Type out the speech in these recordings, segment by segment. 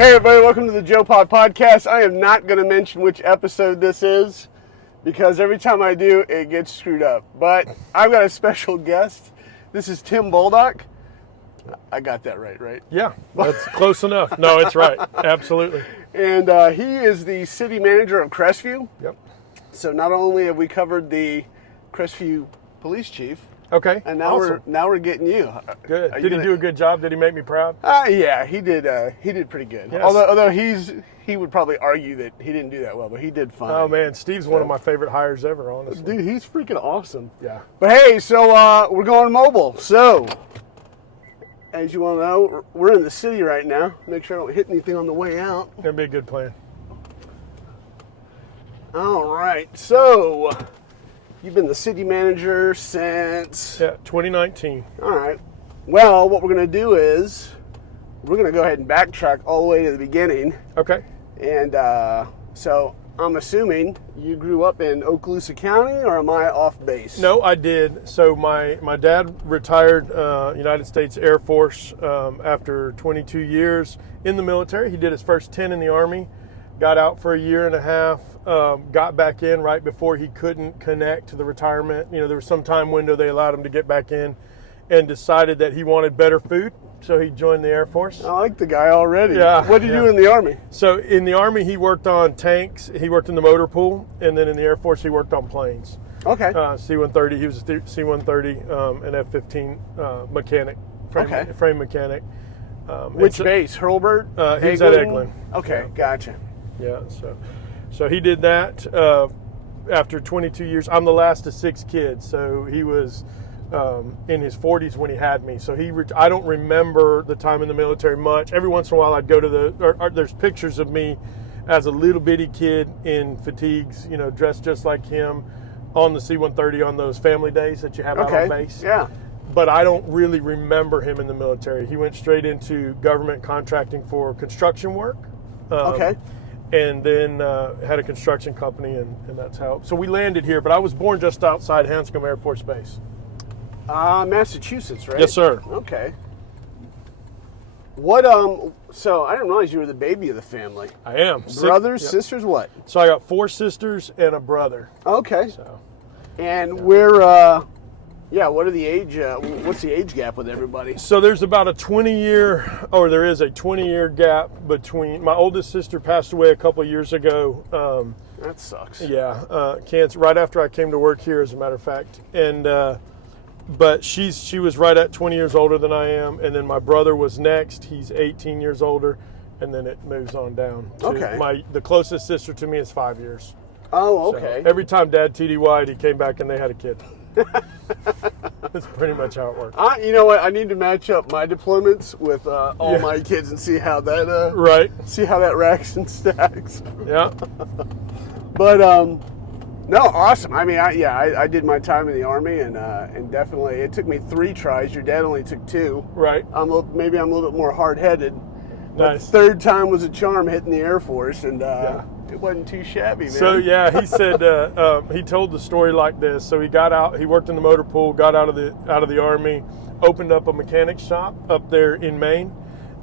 Hey everybody, welcome to the Joe Pod Podcast. I am not going to mention which episode this is because every time I do, it gets screwed up. But I've got a special guest. This is Tim Bolduc. I got that right? Yeah, that's close enough. No, it's right. Absolutely. And he is the city manager of Crestview. Yep. So not only have we covered the Crestview police chief, okay, and now awesome. we're getting you. Good. Did he do a good job? Did he make me proud? Yeah, he did. He did pretty good. Yes. Although he would probably argue that he didn't do that well, but he did fine. Oh man, Steve's one of my favorite hires ever. Honestly, Dude, he's freaking awesome. Yeah. But hey, so we're going mobile. So as you all know, we're in the city right now. Make sure I don't hit anything on the way out. That'd be a good plan. All right. So you've been the city manager since 2019. All right. Well, what we're going to do is we're going to go ahead and backtrack all the way to the beginning. Okay. And so I'm assuming you grew up in Okaloosa County, or am I off base? No, I did. So my dad retired United States Air Force after 22 years in the military. He did his first 10 in the Army, got out for a year and a half, got back in right before he couldn't connect to the retirement. You know, there was some time window they allowed him to get back in, and decided that he wanted better food, so he joined the Air Force. I like the guy already. Yeah. What did you do in the Army? So in the Army, he worked on tanks, he worked in the motor pool, and then in the Air Force, he worked on planes. Okay. C-130, he was a C-130 and F-15 mechanic, frame mechanic. Which base? Hurlburt? He was at Eglin. Okay, Yeah. gotcha. Yeah, so he did that after 22 years. I'm the last of 6 kids, so he was in his 40s when he had me. So I don't remember the time in the military much. Every once in a while I'd go to there's pictures of me as a little bitty kid in fatigues, you know, dressed just like him on the C-130 on those family days that you have out on base. Yeah. But I don't really remember him in the military. He went straight into government contracting for construction work. And then had a construction company, and that's how. So we landed here, but I was born just outside Hanscom Air Force Base. Massachusetts, right? Yes, sir. Okay. What, so I didn't realize you were the baby of the family. I am. Brothers, sisters, what? So I got 4 sisters and a brother. Okay. So. And what are the age, what's the age gap with everybody? So there's about a 20-year gap between, my oldest sister passed away a couple of years ago. That sucks. Yeah, cancer, right after I came to work here, as a matter of fact. And, but she was right at 20 years older than I am, and then my brother was next. He's 18 years older, and then it moves on down. The closest sister to me is 5 years. Oh, okay. So every time Dad TDY'd, he came back and they had a kid. That's pretty much how it works. You know what? I need to match up my deployments with all my kids and see how that see how that racks and stacks. Yeah. But no, awesome. I mean, I did my time in the Army, and definitely it took me 3 tries. Your dad only took 2. Right. Maybe I'm a little bit more hard-headed. Nice. But 3rd time was a charm hitting the Air Force, and it wasn't too shabby, man. So yeah, he said he told the story like this. So he got out. He worked in the motor pool. Got out of the Army. Opened up a mechanic shop up there in Maine,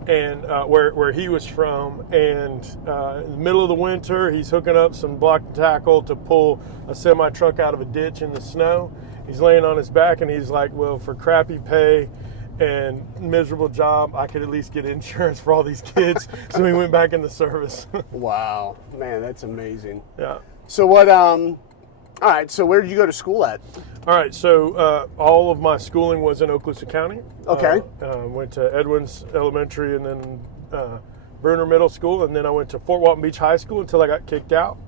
and where he was from. And in the middle of the winter, he's hooking up some block and tackle to pull a semi truck out of a ditch in the snow. He's laying on his back, and he's like, "Well, for crappy pay and miserable job, I could at least get insurance for all these kids." So he went back in the service. Wow, man, that's amazing. Yeah. So what? All right. So where did you go to school at? All right. So all of my schooling was in Okaloosa County. Okay. Went to Edwin's Elementary, and then Bruner Middle School, and then I went to Fort Walton Beach High School until I got kicked out.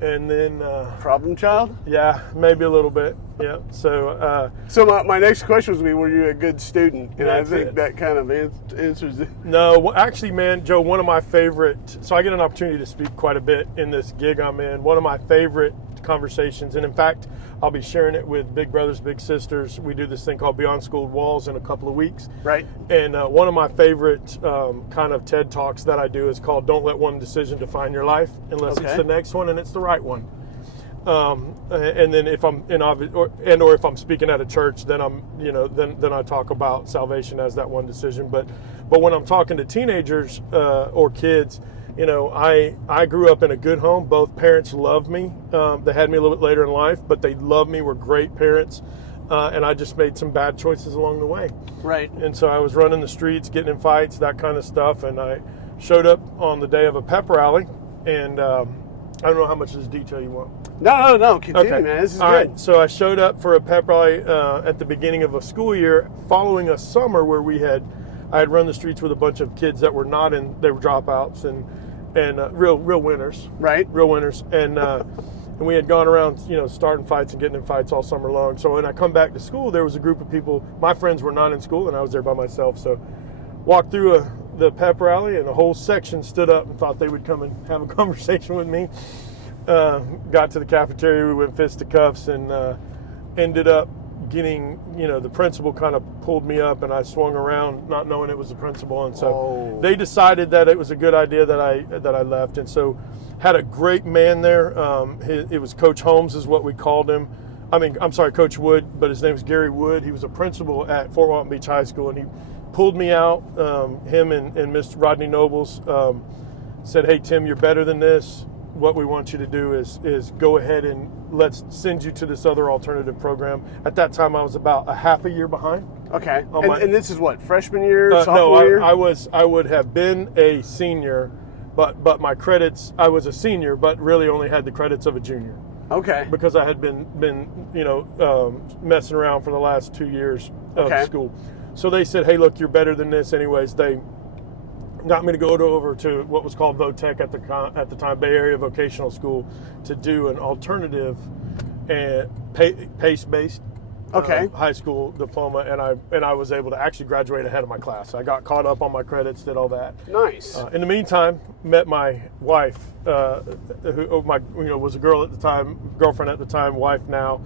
And then problem child? Yeah, maybe a little bit. Yeah. So my next question was, were you a good student? And I think that kind of answers it. No, actually, man, Joe, one of my favorite. So I get an opportunity to speak quite a bit in this gig I'm in. One of my favorite conversations, and in fact, I'll be sharing it with Big Brothers, Big Sisters. We do this thing called Beyond School Walls in a couple of weeks. Right. And one of my favorite kind of TED Talks that I do is called "Don't Let One Decision Define Your Life," unless it's the next one and it's the right one. And then if I'm or if I'm speaking at a church, then then I talk about salvation as that one decision. But when I'm talking to teenagers or kids, I grew up in a good home. Both parents loved me. They had me a little bit later in life, but they loved me, were great parents. And I just made some bad choices along the way. Right. And so I was running the streets, getting in fights, that kind of stuff. And I showed up on the day of a pep rally. And I don't know how much of this detail you want. No. Continue, Okay. man. This is All good. right. So I showed up for a pep rally at the beginning of a school year, following a summer where I had run the streets with a bunch of kids that were they were dropouts and real winners. Right. Real winners. And we had gone around, starting fights and getting in fights all summer long. So when I come back to school, there was a group of people. My friends were not in school, and I was there by myself. So walked through the pep rally, and a whole section stood up and thought they would come and have a conversation with me. Got to the cafeteria, we went fisticuffs, and ended up getting, the principal kind of pulled me up, and I swung around not knowing it was the principal. And so they decided that it was a good idea that I left. And so had a great man there. It was Coach Holmes is what we called him. I'm sorry, Coach Wood, but his name was Gary Wood. He was a principal at Fort Walton Beach High School, and he pulled me out. Him and Mr. Rodney Nobles said, "Hey, Tim, you're better than this. What we want you to do is go ahead and let's send you to this other alternative program." At that time, I was about a half a year behind. Okay. And this is what, freshman year, sophomore no, year? I would have been a senior, but my credits, I was a senior, but really only had the credits of a junior. Okay. Because I had been messing around for the last 2 years of school. So they said, "Hey, look, you're better than this." Anyways, they got me to go over to what was called VOTEC at the time, Bay Area Vocational School, to do an alternative and PACE-based high school diploma, and I was able to actually graduate ahead of my class. I got caught up on my credits, did all that. Nice. In the meantime, met my wife, who was a girlfriend at the time, wife now,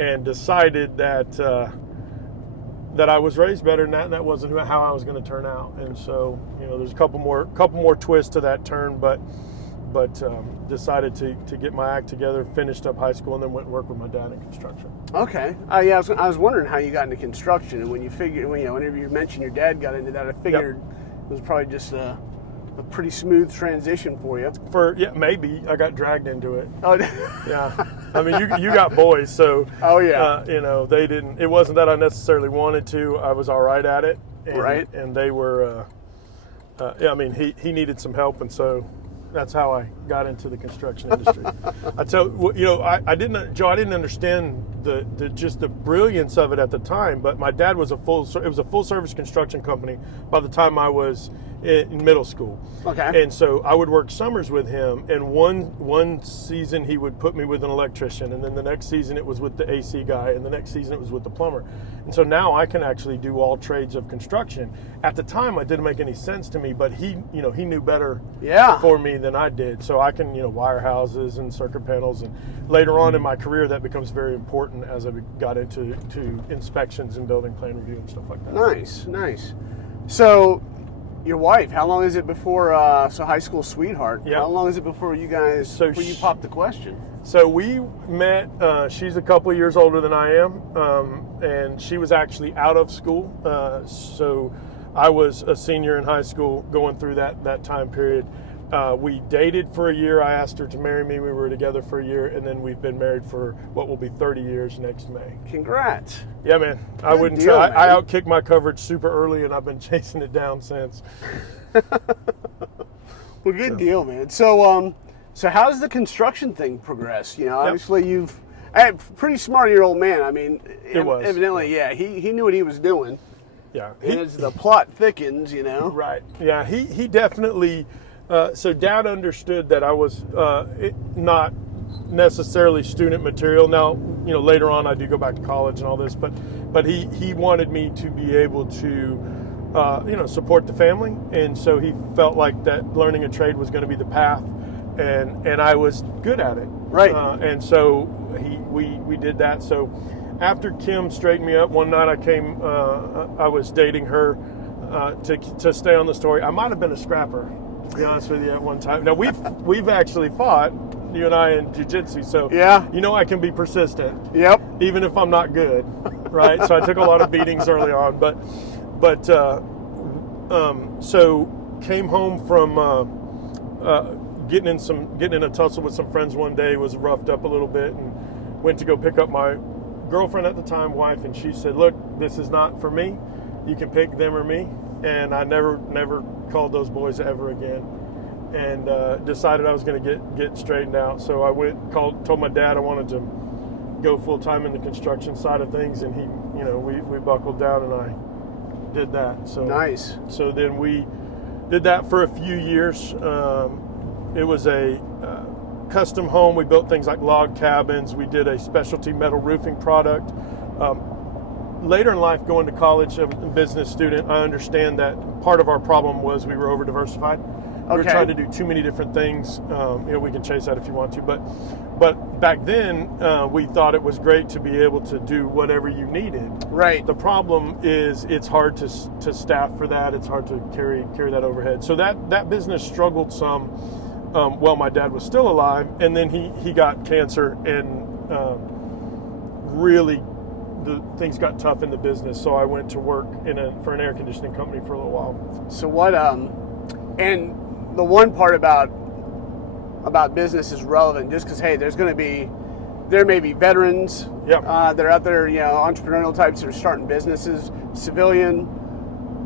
and decided that I was raised better than that, and that wasn't how I was going to turn out. And so, there's a couple more twists to that turn, but decided to get my act together, finished up high school, and then went and worked with my dad in construction. Okay. I was wondering how you got into construction, and when you figured, whenever you mentioned your dad got into that, I figured it was probably just a pretty smooth transition for you. Maybe I got dragged into it. Oh, yeah. I mean, you got boys, so. Oh yeah. They didn't. It wasn't that I necessarily wanted to. I was all right at it. Right. And they were. He needed some help, and so that's how I got into the construction industry. I didn't understand the brilliance of it at the time, but my dad was it was a full service construction company by the time I was in middle school. Okay. And so I would work summers with him, and one season he would put me with an electrician, and then the next season it was with the AC guy, and the next season it was with the plumber. And so now I can actually do all trades of construction. At the time it didn't make any sense to me, but he knew better for me than I did. So I can, wire houses and circuit panels, and later on in my career that becomes very important as I got into inspections and building plan review and stuff like that. Nice. So your wife, how long is it before, high school sweetheart, how long is it before you guys, before you popped the question? So we met, she's a couple of years older than I am, and she was actually out of school. So I was a senior in high school going through that time period. We dated for a year. I asked her to marry me. We were together for a year, and then we've been married for what will be 30 years next May. Congrats. Yeah, man. I wouldn't try. I outkicked my coverage super early, and I've been chasing it down since. Well, good deal, man. So how does the construction thing progress? Obviously you've pretty smart your old man. I mean, evidently, he knew what he was doing. Yeah. And as the plot thickens, Right. Yeah, he definitely. So Dad understood that I was not necessarily student material. Now, later on I do go back to college and all this, but he wanted me to be able to, support the family, and so he felt like that learning a trade was going to be the path, and I was good at it. Right. And so we did that. So after Kim straightened me up one night, I was dating her to stay on the story. I might have been a scrapper, to be honest with you, at one time. Now we've actually fought. you and I in jiu-jitsu. So Yeah. you know I can be persistent. Yep. Even if I'm not good, right? So I took a lot of beatings early on, but so came home from getting in a tussle with some friends one day, was roughed up a little bit, and went to go pick up my girlfriend at the time, wife, and she said, "Look, this is not for me. You can pick them or me." And I never called those boys ever again, and decided I was going to get straightened out. So I told my dad I wanted to go full time in the construction side of things, and he, we buckled down, and I did that. So Nice. So then we did that for a few years. It was a custom home. We built things like log cabins. We did a specialty metal roofing product. Later in life, going to college, a business student, I understand that part of our problem was we were over diversified. We were trying to do too many different things. We can chase that if you want to, but back then we thought it was great to be able to do whatever you needed. Right. The problem is it's hard to staff for that. It's hard to carry that overhead. So that business struggled some while my dad was still alive, and then he got cancer, and really things got tough in the business. So I went to work for an air conditioning company for a little while. So what? And the one part about business is relevant, just because there may be veterans that are out there, entrepreneurial types that are starting businesses, civilian,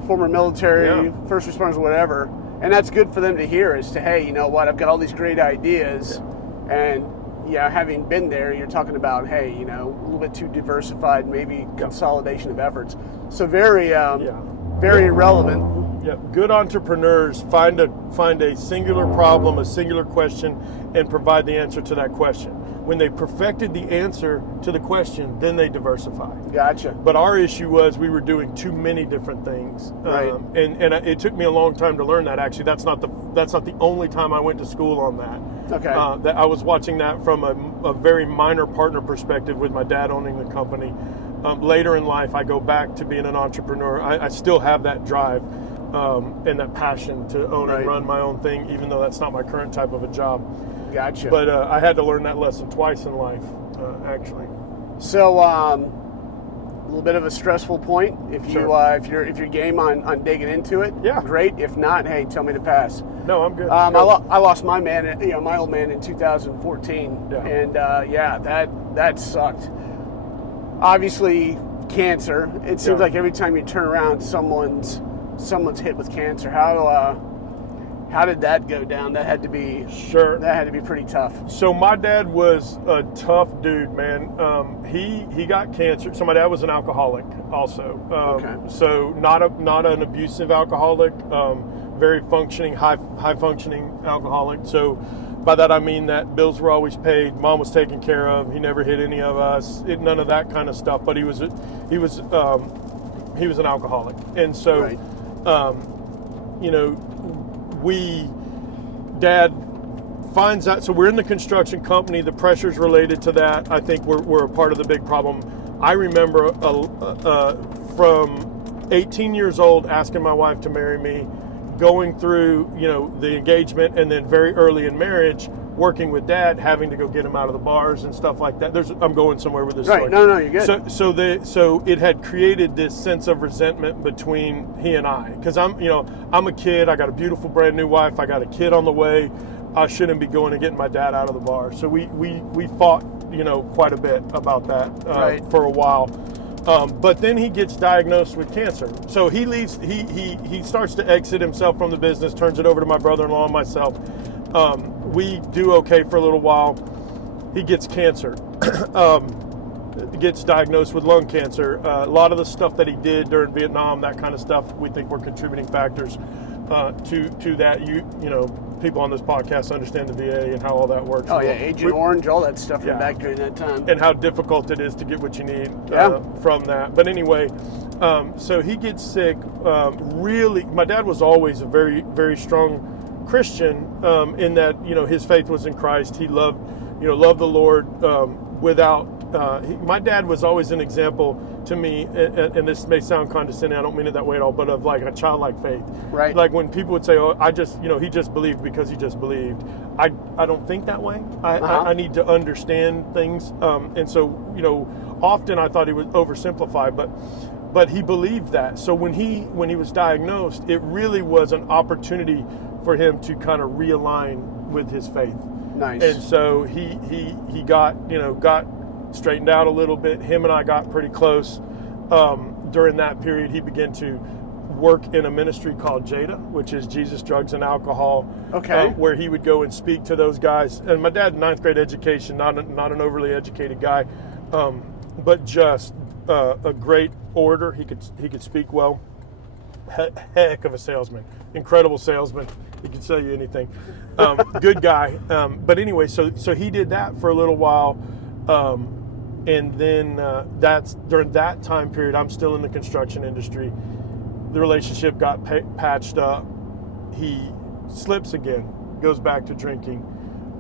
former military, first responders, whatever, and that's good for them to hear. Is to, hey, you know what? I've got all these great ideas, and having been there, you're talking about, hey, a little bit too diversified, maybe consolidation of efforts. So very relevant. Yeah, good entrepreneurs find a singular problem, a singular question, and provide the answer to that question. When they perfected the answer to the question, then they diversify. Gotcha. But our issue was we were doing too many different things, right? And it took me a long time to learn that. Actually, that's not the only time I went to school on that. Okay. That I was watching that from a very minor partner perspective with my dad owning the company. Later in life, I go back to being an entrepreneur. I still have that drive. And that passion to own and run my own thing, even though that's not my current type of a job. Gotcha. But I had to learn that lesson twice in life, actually. So, a little bit of a stressful point. If you're game on digging into it, great. If not, hey, tell me to pass. No, I'm good. I lost my man, my old man in 2014, and that sucked. Obviously, cancer. It seems like every time you turn around, someone's hit with cancer. How did that go down? That had to be pretty tough. So my dad was a tough dude, man. He got cancer. So my dad was an alcoholic also. So not an abusive alcoholic, very functioning, high functioning alcoholic. So by that I mean that bills were always paid, mom was taken care of, he never hit any of us, none of that kind of stuff. But he was an alcoholic, and so. Dad finds out, so we're in the construction company, the pressures related to that, I think we're a part of the big problem. I remember from 18 years old asking my wife to marry me, going through, the engagement, and then very early in marriage, working with Dad, having to go get him out of the bars and stuff like that. I'm going somewhere with this story. No, you're good. So it had created this sense of resentment between he and I, because I'm a kid. I got a beautiful brand new wife. I got a kid on the way. I shouldn't be going and getting my dad out of the bar. So we fought, quite a bit about that for a while. But then he gets diagnosed with cancer. So he leaves. He starts to exit himself from the business, turns it over to my brother-in-law and myself. We do okay for a little while. He gets cancer, gets diagnosed with lung cancer. A lot of the stuff that he did during Vietnam, that kind of stuff, we think were contributing factors to that. People on this podcast understand the VA and how all that works. Oh yeah, Agent Orange, all that stuff from back during that time. And how difficult it is to get what you need from that. But anyway, so he gets sick. Really, my dad was always a very, very strong Christian, in that his faith was in Christ. He loved the Lord without my dad was always an example to me, and this may sound condescending, I don't mean it that way at all, but of like a childlike faith. Right. Like when people would say, oh, I just, he just believed because he just believed. I don't think that way. I need to understand things. And so, often I thought he would oversimplify, but he believed that. So when he was diagnosed, it really was an opportunity for him to kind of realign with his faith. Nice. And so he got straightened out a little bit. Him and I got pretty close. During that period, he began to work in a ministry called JADA, which is Jesus, Drugs, and Alcohol. Okay. Where he would go and speak to those guys. And my dad, 9th grade education, not an overly educated guy, but just a great orator. He could speak well. Heck of a salesman, incredible salesman. He could sell you anything. Good guy. But anyway, so he did that for a little while. And then that's during that time period, I'm still in the construction industry. The relationship got patched up. He slips again, goes back to drinking.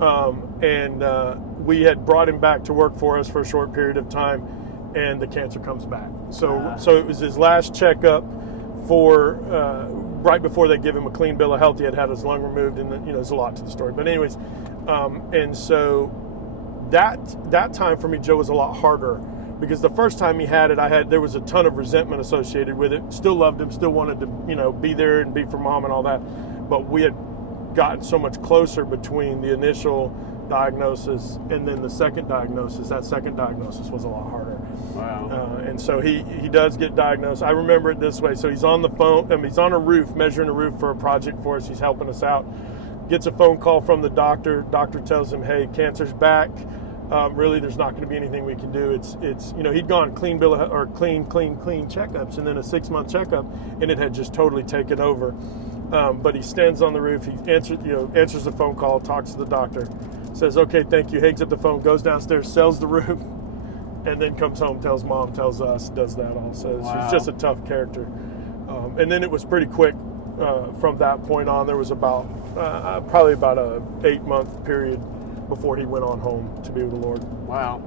And we had brought him back to work for us for a short period of time, and the cancer comes back. So it was his last checkup for right before they give him a clean bill of health. He had his lung removed, and there's a lot to the story. But anyways, and so that time for me, Joe, was a lot harder, because the first time he had it, there was a ton of resentment associated with it. Still loved him, still wanted to be there and be for mom and all that, but we had gotten so much closer between the initial diagnosis and then the second diagnosis. That second diagnosis was a lot harder. Wow. And so he does get diagnosed. I remember it this way. So he's on the phone, he's on a roof, measuring a roof for a project for us. He's helping us out. Gets a phone call from the doctor. Doctor tells him, hey, cancer's back. Really, there's not going to be anything we can do. It's he'd gone clean checkups, and then a 6-month checkup, and it had just totally taken over. But he stands on the roof. He answers the phone call, talks to the doctor, says, okay, thank you, hangs up the phone, goes downstairs, sells the roof, and then comes home, tells mom, tells us, does that all. So he's just a tough character. And then it was pretty quick from that point on. There was probably about a 8-month period before he went on home to be with the Lord. Wow.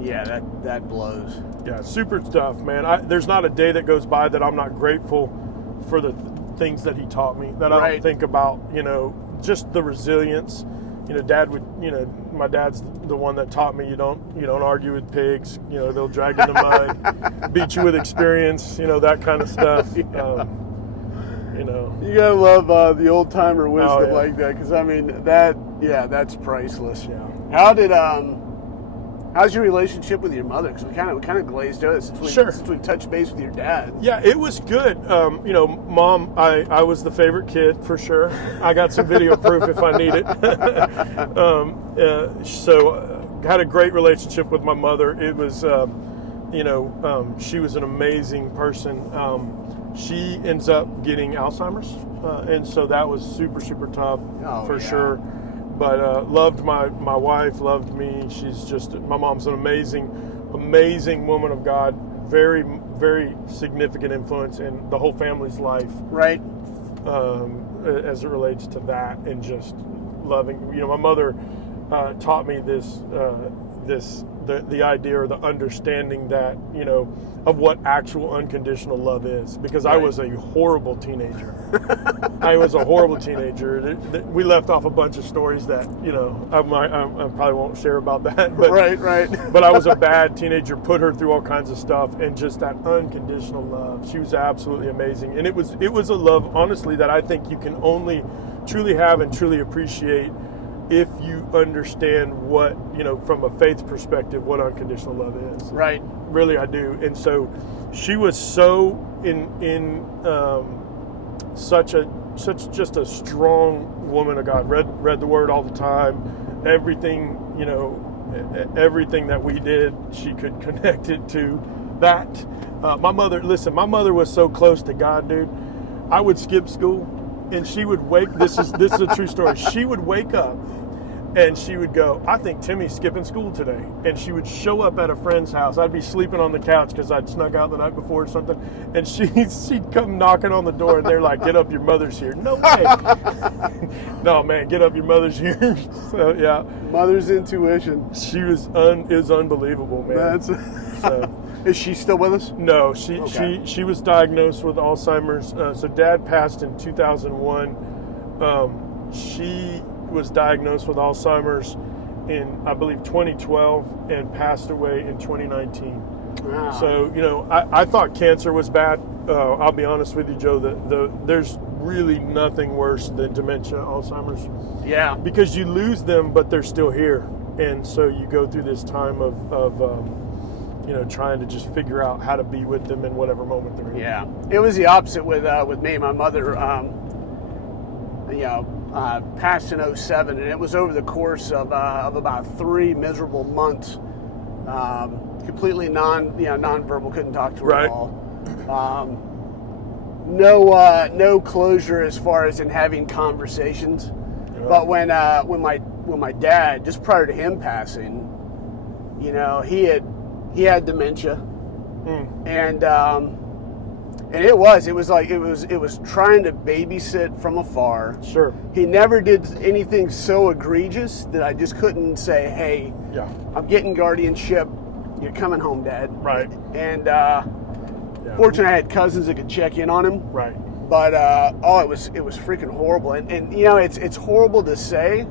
Yeah, that blows. Yeah, super tough, man. There's not a day that goes by that I'm not grateful for the things that he taught me, that I don't think about, just the resilience. Dad would, my dad's the one that taught me you don't argue with pigs. They'll drag you in the mud, beat you with experience, that kind of stuff. You gotta love the old timer wisdom like that, because that's priceless. Yeah. How's your relationship with your mother? Because we kind of glazed over it since we touched base with your dad. Yeah, it was good. Mom, I was the favorite kid for sure. I got some video proof if I need it. So had a great relationship with my mother. It was, she was an amazing person. She ends up getting Alzheimer's, and so that was super, super tough for sure. But loved my wife, loved me. My mom's an amazing woman of God. Very, very significant influence in the whole family's life. Right. As it relates to that, and just loving. My mother taught me the idea or the understanding that, of what actual unconditional love is, because I was a horrible teenager. We left off a bunch of stories that, I probably won't share about that. But, right. But I was a bad teenager, put her through all kinds of stuff, and just that unconditional love. She was absolutely amazing. And it was a love, honestly, that I think you can only truly have and truly appreciate if you understand what, from a faith perspective, what unconditional love is. Right. Really, I do. And so she was so such just a strong woman of God. Read the word all the time. Everything, everything that we did, she could connect it to that. My mother was so close to God, dude. I would skip school, and she would this is a true story. She would wake up And she would go, I think Timmy's skipping school today. And she would show up at a friend's house. I'd be sleeping on the couch because I'd snuck out the night before or something. And she'd come knocking on the door, and they're like, get up, your mother's here. No way. No, man, get up, your mother's here. So, yeah. Mother's intuition. She was it was unbelievable, man. Is she still with us? No, she was diagnosed with Alzheimer's. So Dad passed in 2001. She was diagnosed with Alzheimer's in, I believe, 2012 and passed away in 2019. Wow. So, you know, I thought cancer was bad. I'll be honest with you, Joe, there's really nothing worse than dementia, Alzheimer's. Yeah. Because you lose them, but they're still here. And so you go through this time of you know, trying to just figure out how to be with them in whatever moment they're in. Yeah. It was the opposite with me. My mother, passed in 2007, and it was over the course of about 3 miserable months. Completely nonverbal, couldn't talk to her at all. No closure as far as in having conversations. Yeah. But when my dad, just prior to him passing, you know, he had dementia, and it was trying to babysit from afar. Sure. He never did anything so egregious that I just couldn't say, hey, I'm getting guardianship. You're coming home, Dad. Right. And fortunately, I had cousins that could check in on him. Right. But it was freaking horrible. And you know, it's horrible to say,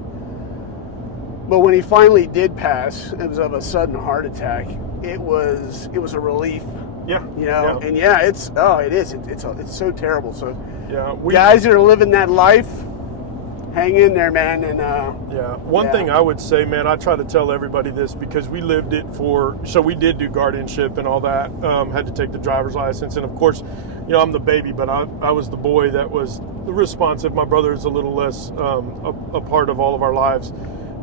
but when he finally did pass, it was of a sudden heart attack. It was a relief. Yeah. You know, and it's so terrible. So we, guys that are living that life, hang in there, man. And one thing I would say, man, I try to tell everybody this because we lived it so we did do guardianship and all that. Had to take the driver's license, and of course, you know, I'm the baby, but I was the boy that was responsive. My brother is a little less a part of all of our lives.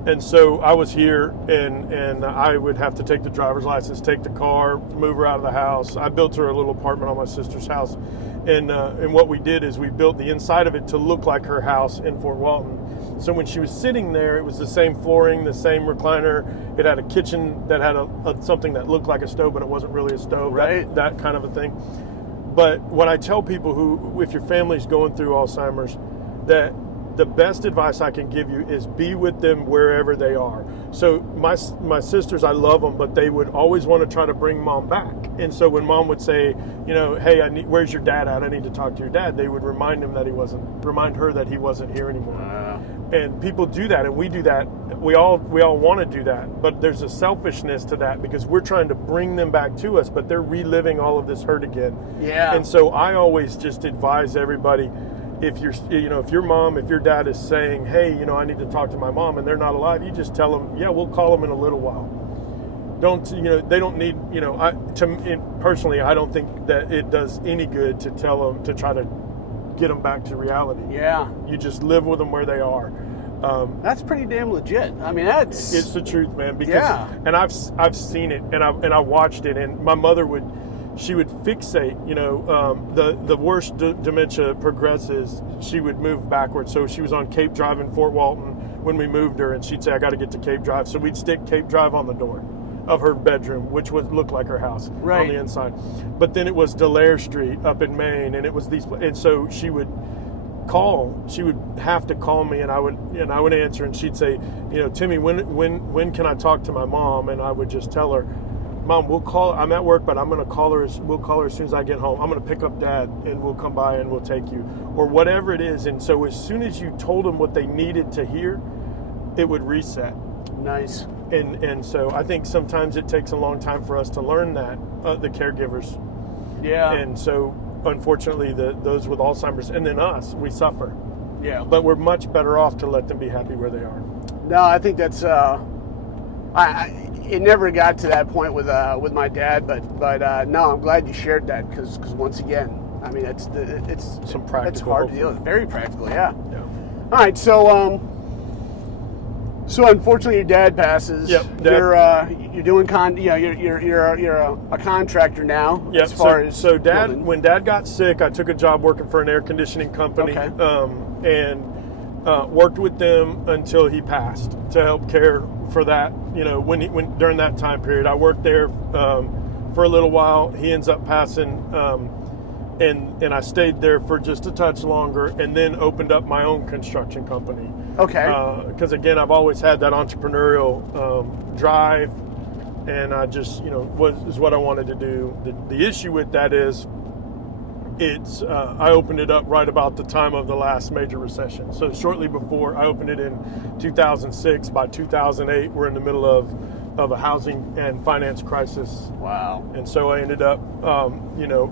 And so I was here, and I would have to take the driver's license, take the car, move her out of the house. I built her a little apartment on my sister's house, and what we did is we built the inside of it to look like her house in Fort Walton. So when she was sitting there, it was the same flooring, the same recliner. It had a kitchen that had something that looked like a stove, but it wasn't really a stove. Right. That kind of a thing. But when I tell people if your family's going through Alzheimer's, that the best advice I can give you is be with them wherever they are. So my sisters, I love them, but they would always want to try to bring Mom back. And so when Mom would say, you know, hey, where's your dad at? I need to talk to your dad. They would remind her that he wasn't here anymore. And people do that, and we do that. We all want to do that, but there's a selfishness to that because we're trying to bring them back to us, but they're reliving all of this hurt again. Yeah. And so I always just advise everybody, if your mom, if your dad is saying, hey, you know, I need to talk to my mom, and they're not alive, you just tell them, yeah, we'll call them in a little while. They don't need, you know, personally, I don't think that it does any good to tell them to try to get them back to reality. Yeah. You just live with them where they are. That's pretty damn legit. I mean, it's the truth, man. Because, and I've seen it, and I watched it, and my mother would fixate, you know, the worse dementia progresses, she would move backwards. So she was on Cape Drive in Fort Walton when we moved her, and she'd say, I got to get to Cape Drive. So we'd stick Cape Drive on the door of her bedroom, which would look like her house on the inside. But then it was Delaire Street up in Maine, and it was and so she would have to call me, and I would answer, and she'd say, you know, Timmy, when can I talk to my mom? And I would just tell her, Mom, I'm at work, but we'll call her as soon as I get home. I'm going to pick up Dad, and we'll come by and we'll take you, or whatever it is. And so as soon as you told them what they needed to hear, it would reset. Nice. And so I think sometimes it takes a long time for us to learn that, the caregivers. Yeah. And so unfortunately, those with Alzheimer's, and then us, we suffer. Yeah. But we're much better off to let them be happy where they are. No, I think that's it never got to that point with my dad, but no, I'm glad you shared that because once again, I mean, it's some practical. It's hard to deal with. Very practical, yeah. Yeah. All right, so unfortunately your dad passes. Yep. You're doing you're a contractor now. Yep. As far as when Dad got sick, I took a job working for an air conditioning company, okay. And worked with them until he passed to help care for that. When during that time period, I worked there for a little while. He ends up passing, and I stayed there for just a touch longer, and then opened up my own construction company. Okay. Because again, I've always had that entrepreneurial drive, and I just is what I wanted to do. The issue with that is, I opened it up right about the time of the last major recession. So shortly before, I opened it in 2006. By 2008, we're in the middle of a housing and finance crisis. Wow. And so I ended up,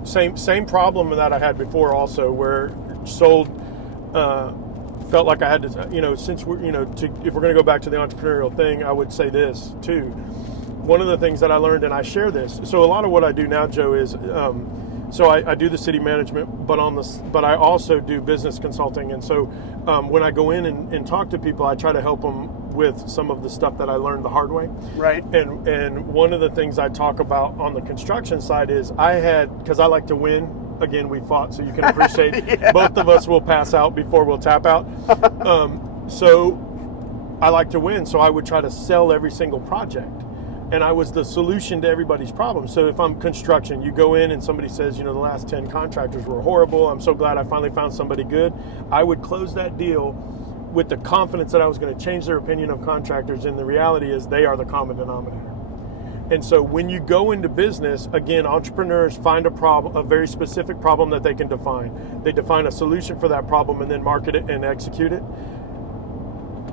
same problem that I had before also, where sold, felt like I had to, since we're, if we're going to go back to the entrepreneurial thing, I would say this too. One of the things that I learned, and I share this, so a lot of what I do now, Joe, is, so I do the city management, but I also do business consulting. And so when I go in and talk to people, I try to help them with some of the stuff that I learned the hard way. Right. And one of the things I talk about on the construction side is because I like to win. Again, we fought, so you can appreciate Yeah. Both of us will pass out before we'll tap out. So I like to win, so I would try to sell every single project. And I was the solution to everybody's problem. So if I'm construction, you go in and somebody says, the last 10 contractors were horrible. I'm so glad I finally found somebody good. I would close that deal with the confidence that I was going to change their opinion of contractors. And the reality is they are the common denominator. And so when you go into business, again, entrepreneurs find a very specific problem that they can define. They define a solution for that problem and then market it and execute it.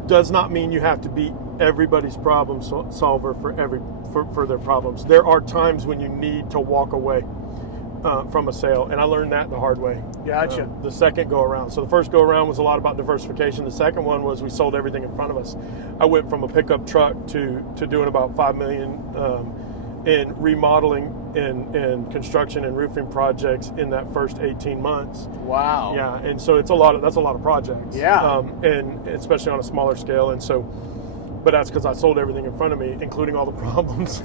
Does not mean you have to be everybody's problem solver for their problems. There are times when you need to walk away from a sale, and I learned that the hard way. Gotcha. The second go around. So the first go around was a lot about diversification. The second one was we sold everything in front of us. I went from a pickup truck to doing about $5 million in remodeling and construction and roofing projects in that first 18 months. Wow. Yeah, and so that's a lot of projects. Yeah. And especially on a smaller scale. And so, but that's because I sold everything in front of me, including all the problems.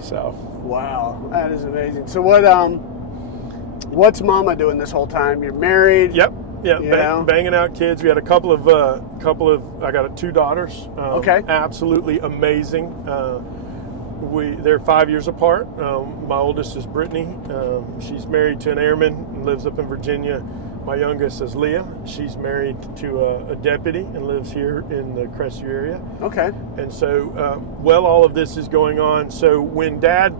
So. Wow, that is amazing. So what's Mama doing this whole time? You're married. Yep. Yeah, banging out kids. We had a couple of I got 2 daughters. Okay. Absolutely amazing. They're 5 years apart. My oldest is Brittany. She's married to an airman and lives up in Virginia. My youngest is Leah. She's married to a deputy and lives here in the Crestview area. Okay. And so, all of this is going on. So when Dad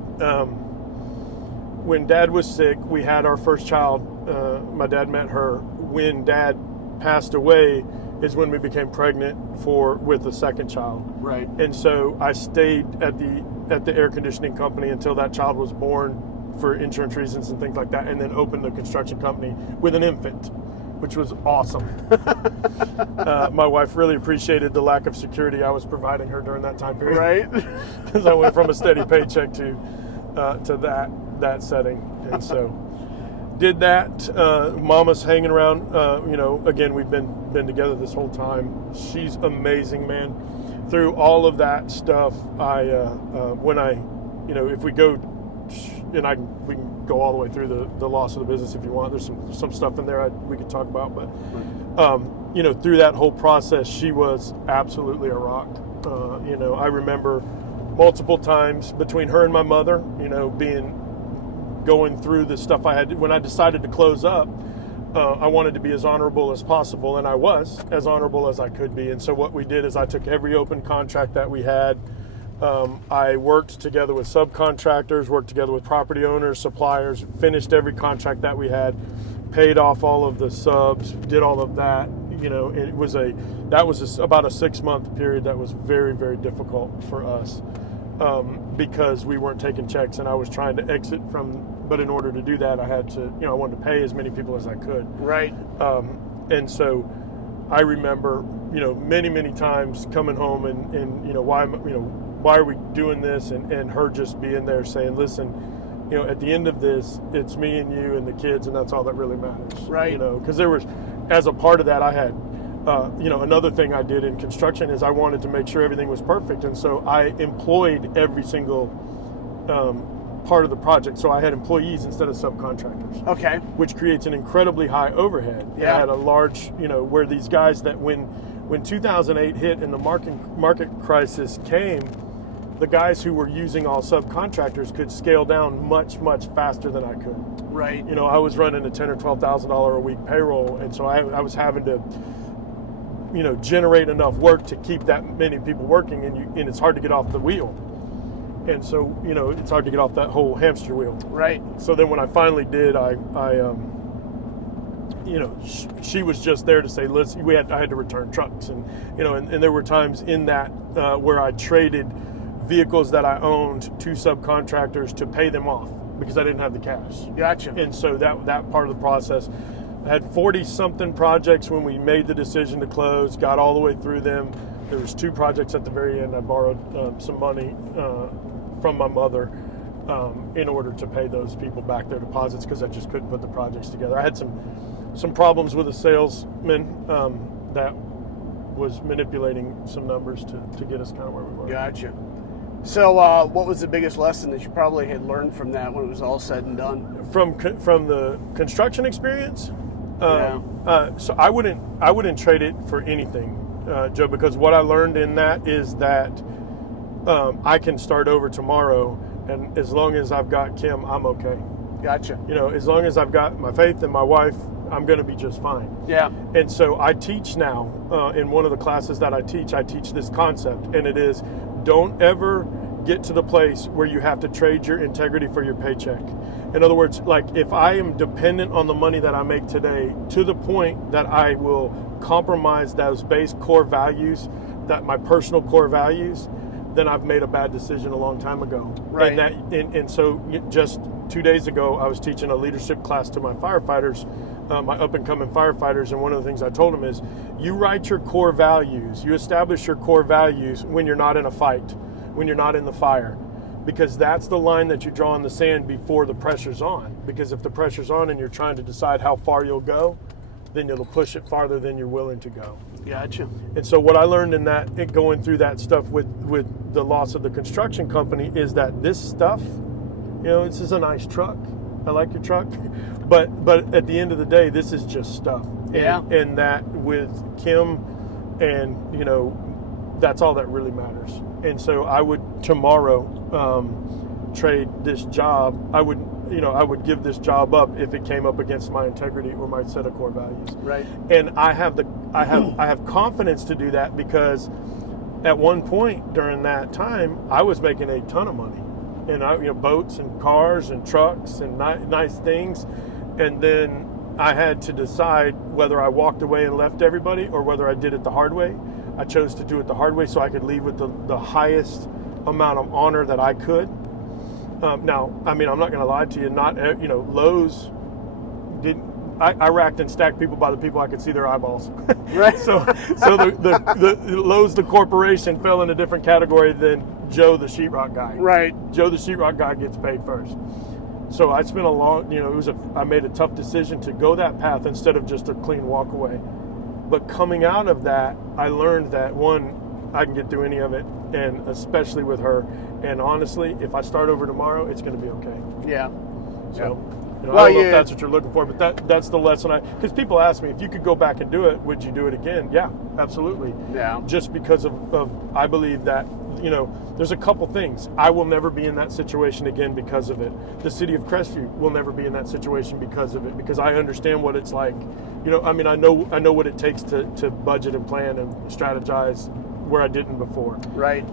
was sick, we had our first child. My dad met her. When Dad passed away is when we became pregnant with the second child. Right. And so I stayed at the air conditioning company until that child was born for insurance reasons and things like that, and then opened the construction company with an infant, which was awesome. My wife really appreciated the lack of security I was providing her during that time period. Right. Because I went from a steady paycheck to that setting. And so did that. Mama's hanging around. Again, we've been together this whole time. She's amazing, man. Through all of that stuff, if we go, and we can go all the way through the loss of the business if you want. There's some stuff in there we could talk about, but through that whole process, she was absolutely a rock. I remember multiple times between her and my mother, going through the stuff I had. When I decided to close up, I wanted to be as honorable as possible, and I was as honorable as I could be. And so what we did is I took every open contract that we had. I worked together with subcontractors, worked together with property owners, suppliers, finished every contract that we had, paid off all of the subs, did all of that. That was about a 6-month period that was very, very difficult for us because we weren't taking checks and I was trying to exit but in order to do that, I had to, I wanted to pay as many people as I could. Right. And so I remember, many, many times coming home and why are we doing this? And her just being there saying, listen, at the end of this, it's me and you and the kids, and that's all that really matters. Right. Because there was, as a part of that, I had, another thing I did in construction is I wanted to make sure everything was perfect. And so I employed every single part of the project. So I had employees instead of subcontractors. Okay. Which creates an incredibly high overhead. Yeah. I had a large, where these guys that when 2008 hit and the market crisis came, the guys who were using all subcontractors could scale down much, much faster than I could. Right. I was running a $10,000 or $12,000 a week payroll, and so I was having to, generate enough work to keep that many people working, and it's hard to get off the wheel. And so, it's hard to get off that whole hamster wheel. Right. So then when I finally did, she was just there to say, listen, I had to return trucks, and there were times in that where I traded vehicles that I owned to subcontractors to pay them off because I didn't have the cash. Gotcha. And so that part of the process, I had 40-something projects when we made the decision to close, got all the way through them. There was 2 projects at the very end. I borrowed some money from my mother in order to pay those people back their deposits because I just couldn't put the projects together. I had some problems with a salesman that was manipulating some numbers to get us kind of where we were. Gotcha. So what was the biggest lesson that you probably had learned from that when it was all said and done? From the construction experience? So I wouldn't trade it for anything, Joe, because what I learned in that is that I can start over tomorrow, and as long as I've got Kim, I'm okay. Gotcha. As long as I've got my faith and my wife, I'm going to be just fine. Yeah. And so I teach now, in one of the classes that I teach this concept, and it is, don't ever get to the place where you have to trade your integrity for your paycheck. In other words, like if I am dependent on the money that I make today to the point that I will compromise those base core values, that my personal core values, then I've made a bad decision a long time ago. Right. And so just 2 days ago, I was teaching a leadership class to my firefighters, my up-and-coming firefighters, and one of the things I told them is, you write your core values, you establish your core values when you're not in a fight, when you're not in the fire, because that's the line that you draw in the sand before the pressure's on. Because if the pressure's on and you're trying to decide how far you'll go, then it'll push it farther than you're willing to go. Gotcha. And so what I learned in that, going through that stuff with the loss of the construction company, is that this stuff, this is a nice truck. I like your truck. But at the end of the day, this is just stuff. Yeah. And that with Kim, and that's all that really matters. And so I would tomorrow trade this job. I would give this job up if it came up against my integrity or my set of core values. Right. And I have confidence to do that because at one point during that time, I was making a ton of money, and boats and cars and trucks and nice things, and then I had to decide whether I walked away and left everybody or whether I did it the hard way. I chose to do it the hard way so I could leave with the highest amount of honor that I could. Now, I'm not going to lie to you. Not Lowe's did. I racked and stacked people by the people I could see their eyeballs. Right. so the Lowe's, the corporation, fell in a different category than Joe the sheetrock guy. Right. Joe the sheetrock guy gets paid first. So I spent I made a tough decision to go that path instead of just a clean walk away. But coming out of that, I learned that, one, I can get through any of it, and especially with her. And honestly, if I start over tomorrow, it's going to be okay. Yeah. So, I don't know if that's what you're looking for, but that's the lesson because people ask me, if you could go back and do it, would you do it again? Yeah, absolutely. Yeah. Just because of I believe that, there's a couple things. I will never be in that situation again because of it. The city of Crestview will never be in that situation because of it, because I understand what it's like. I know what it takes to budget and plan and strategize where I didn't before. Right.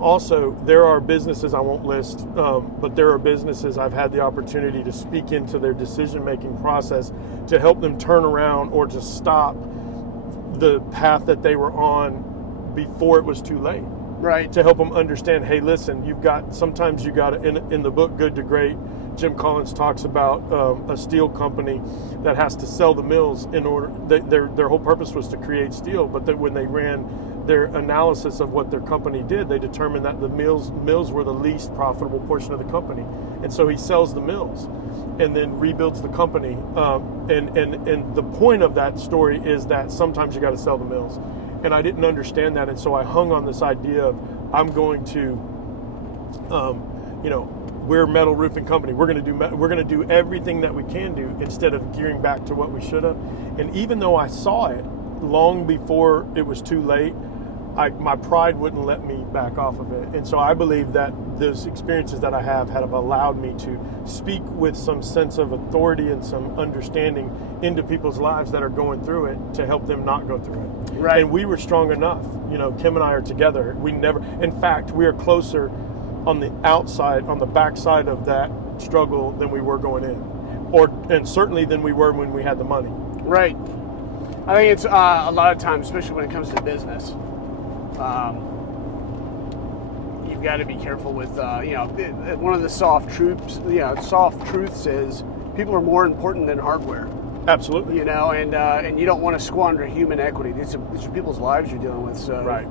Also, there are businesses I won't list, but there are businesses I've had the opportunity to speak into their decision-making process to help them turn around or to stop the path that they were on before it was too late. Right. To help them understand, hey, listen, sometimes you got in the book Good to Great, Jim Collins talks about a steel company that has to sell the mills in order. Their whole purpose was to create steel, but when they ran their analysis of what their company did, they determined that the mills were the least profitable portion of the company, and so he sells the mills, and then rebuilds the company. And the point of that story is that sometimes you got to sell the mills, and I didn't understand that, and so I hung on this idea of I'm going to, we're a metal roofing company. We're going to do everything that we can do instead of gearing back to what we should have. And even though I saw it long before it was too late, my pride wouldn't let me back off of it. And so I believe that those experiences that I have allowed me to speak with some sense of authority and some understanding into people's lives that are going through it to help them not go through it. Right. And we were strong enough. Kim and I are together. In fact, we are closer on the outside, on the backside of that struggle than we were going in. And certainly than we were when we had the money. Right. I think it's a lot of times, especially when it comes to business, you've got to be careful with, one of the soft truths is people are more important than hardware. Absolutely. And you don't want to squander human equity. These are people's lives you're dealing with. So, right.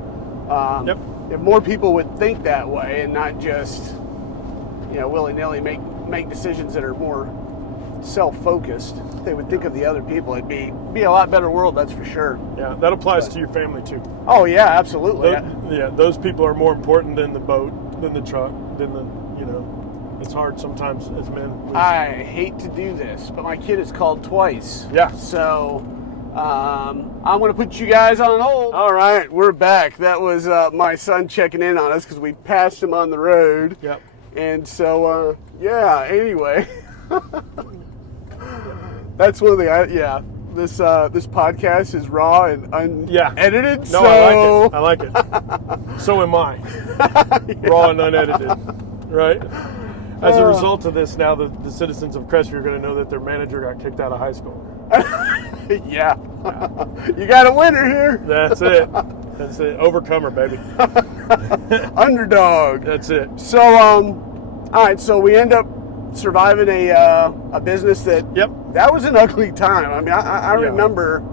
Yep. If more people would think that way and not just, willy-nilly make decisions that are more self-focused, if they would think of the other people, it'd be a lot better world, that's for sure. Yeah, that applies to your family too. Oh yeah, absolutely. Those people are more important than the boat, than the truck, than it's hard sometimes as men. I hate to do this, but my kid is called twice. Yeah. So I'm going to put you guys on hold. All right, we're back. That was my son checking in on us because we passed him on the road. Yep. And so, anyway. That's one of the, this podcast is raw and unedited. No, so... I like it. So am I. Raw and unedited, right? As a result of this, now the citizens of Crestview are going to know that their manager got kicked out of high school. Yeah. You got a winner here. That's it. Overcomer, baby. Underdog. That's it. So, all right. So we end up surviving a business that. Yep. That was an ugly time. I mean, I remember.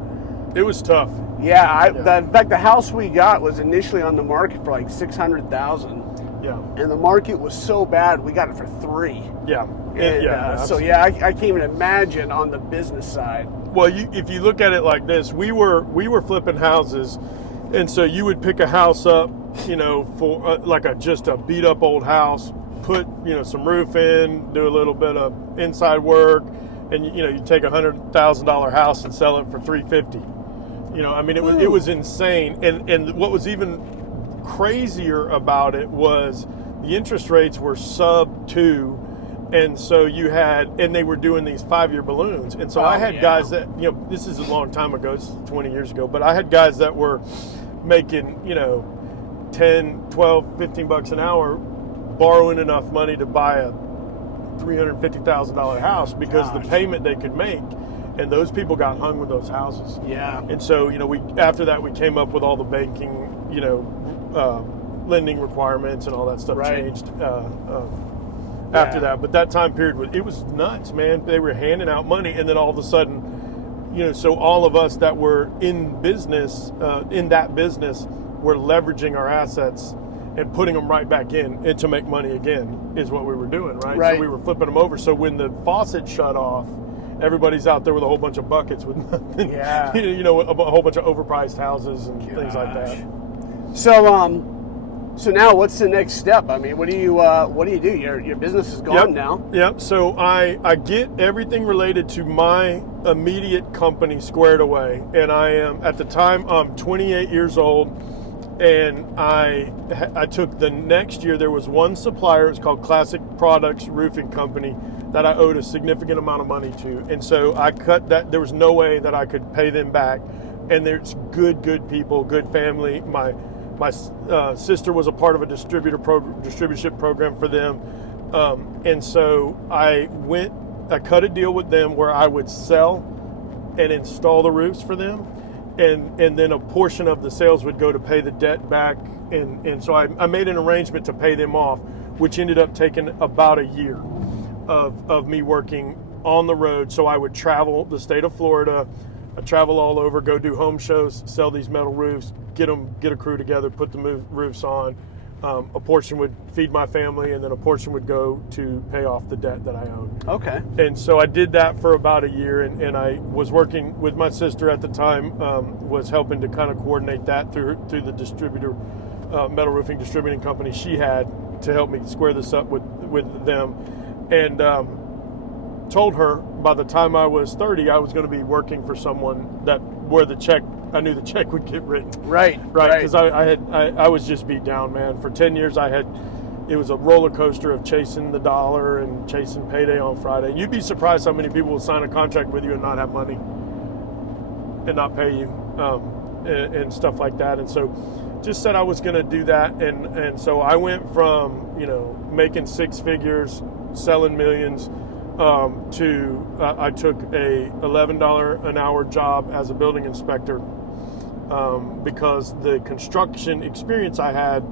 It was tough. Yeah. In fact, the house we got was initially on the market for like $600,000. Yeah. And the market was so bad, we got it for $3. Yeah. I can't even imagine on the business side. Well, if you look at it like this, we were flipping houses, and so you would pick a house up, for just a beat up old house, put some roof in, do a little bit of inside work, and you take $100,000 house and sell it for $350. I mean, it was insane, and what was even crazier about it was the interest rates were sub 2. And so and they were doing these 5-year balloons. And so I had guys that, this is a long time ago, it's 20 years ago, but I had guys that were making, 10, 12, 15 bucks an hour, borrowing enough money to buy a $350,000 house because the payment they could make. And those people got hung with those houses. Yeah. And so, after that, we came up with all the banking, lending requirements and all that stuff changed. After that, but that time period it was nuts, man. They were handing out money, and then all of a sudden, so all of us that were in business, in that business, were leveraging our assets and putting them right back in and to make money again is what we were doing, right? So we were flipping them over. So when the faucet shut off, everybody's out there with a whole bunch of buckets with nothing, a whole bunch of overpriced houses and things like that. So now, what's the next step? I mean, what do you do? Your business is gone now. Yep. So I get everything related to my immediate company squared away, and I am at the time I'm 28 years old, and I took the next year. There was one supplier. It's called Classic Products Roofing Company that I owed a significant amount of money to, and so I cut that. There was no way that I could pay them back, and there's good people, good family. My sister was a part of a distributorship program for them. And so I cut a deal with them where I would sell and install the roofs for them. And then a portion of the sales would go to pay the debt back. And so I made an arrangement to pay them off, which ended up taking about a year of me working on the road. So I would travel the state of Florida. I travel all over, go do home shows, sell these metal roofs, get a crew together, put the roofs on. A portion would feed my family, and then a portion would go to pay off the debt that I owned. Okay. And so I did that for about a year, and I was working with my sister at the time, was helping to kind of coordinate that through the distributor, metal roofing distributing company she had to help me square this up with with them, and told her by the time I was 30, I was going to be working for someone where I knew the check would get written. Right. Because I was just beat down, man. For 10 years, it was a roller coaster of chasing the dollar and chasing payday on Friday. You'd be surprised how many people will sign a contract with you and not have money and not pay you, and stuff like that. And so just said I was going to do that. And so I went from, making six figures, selling millions, to I took a $11 an hour job as a building inspector, because the construction experience I had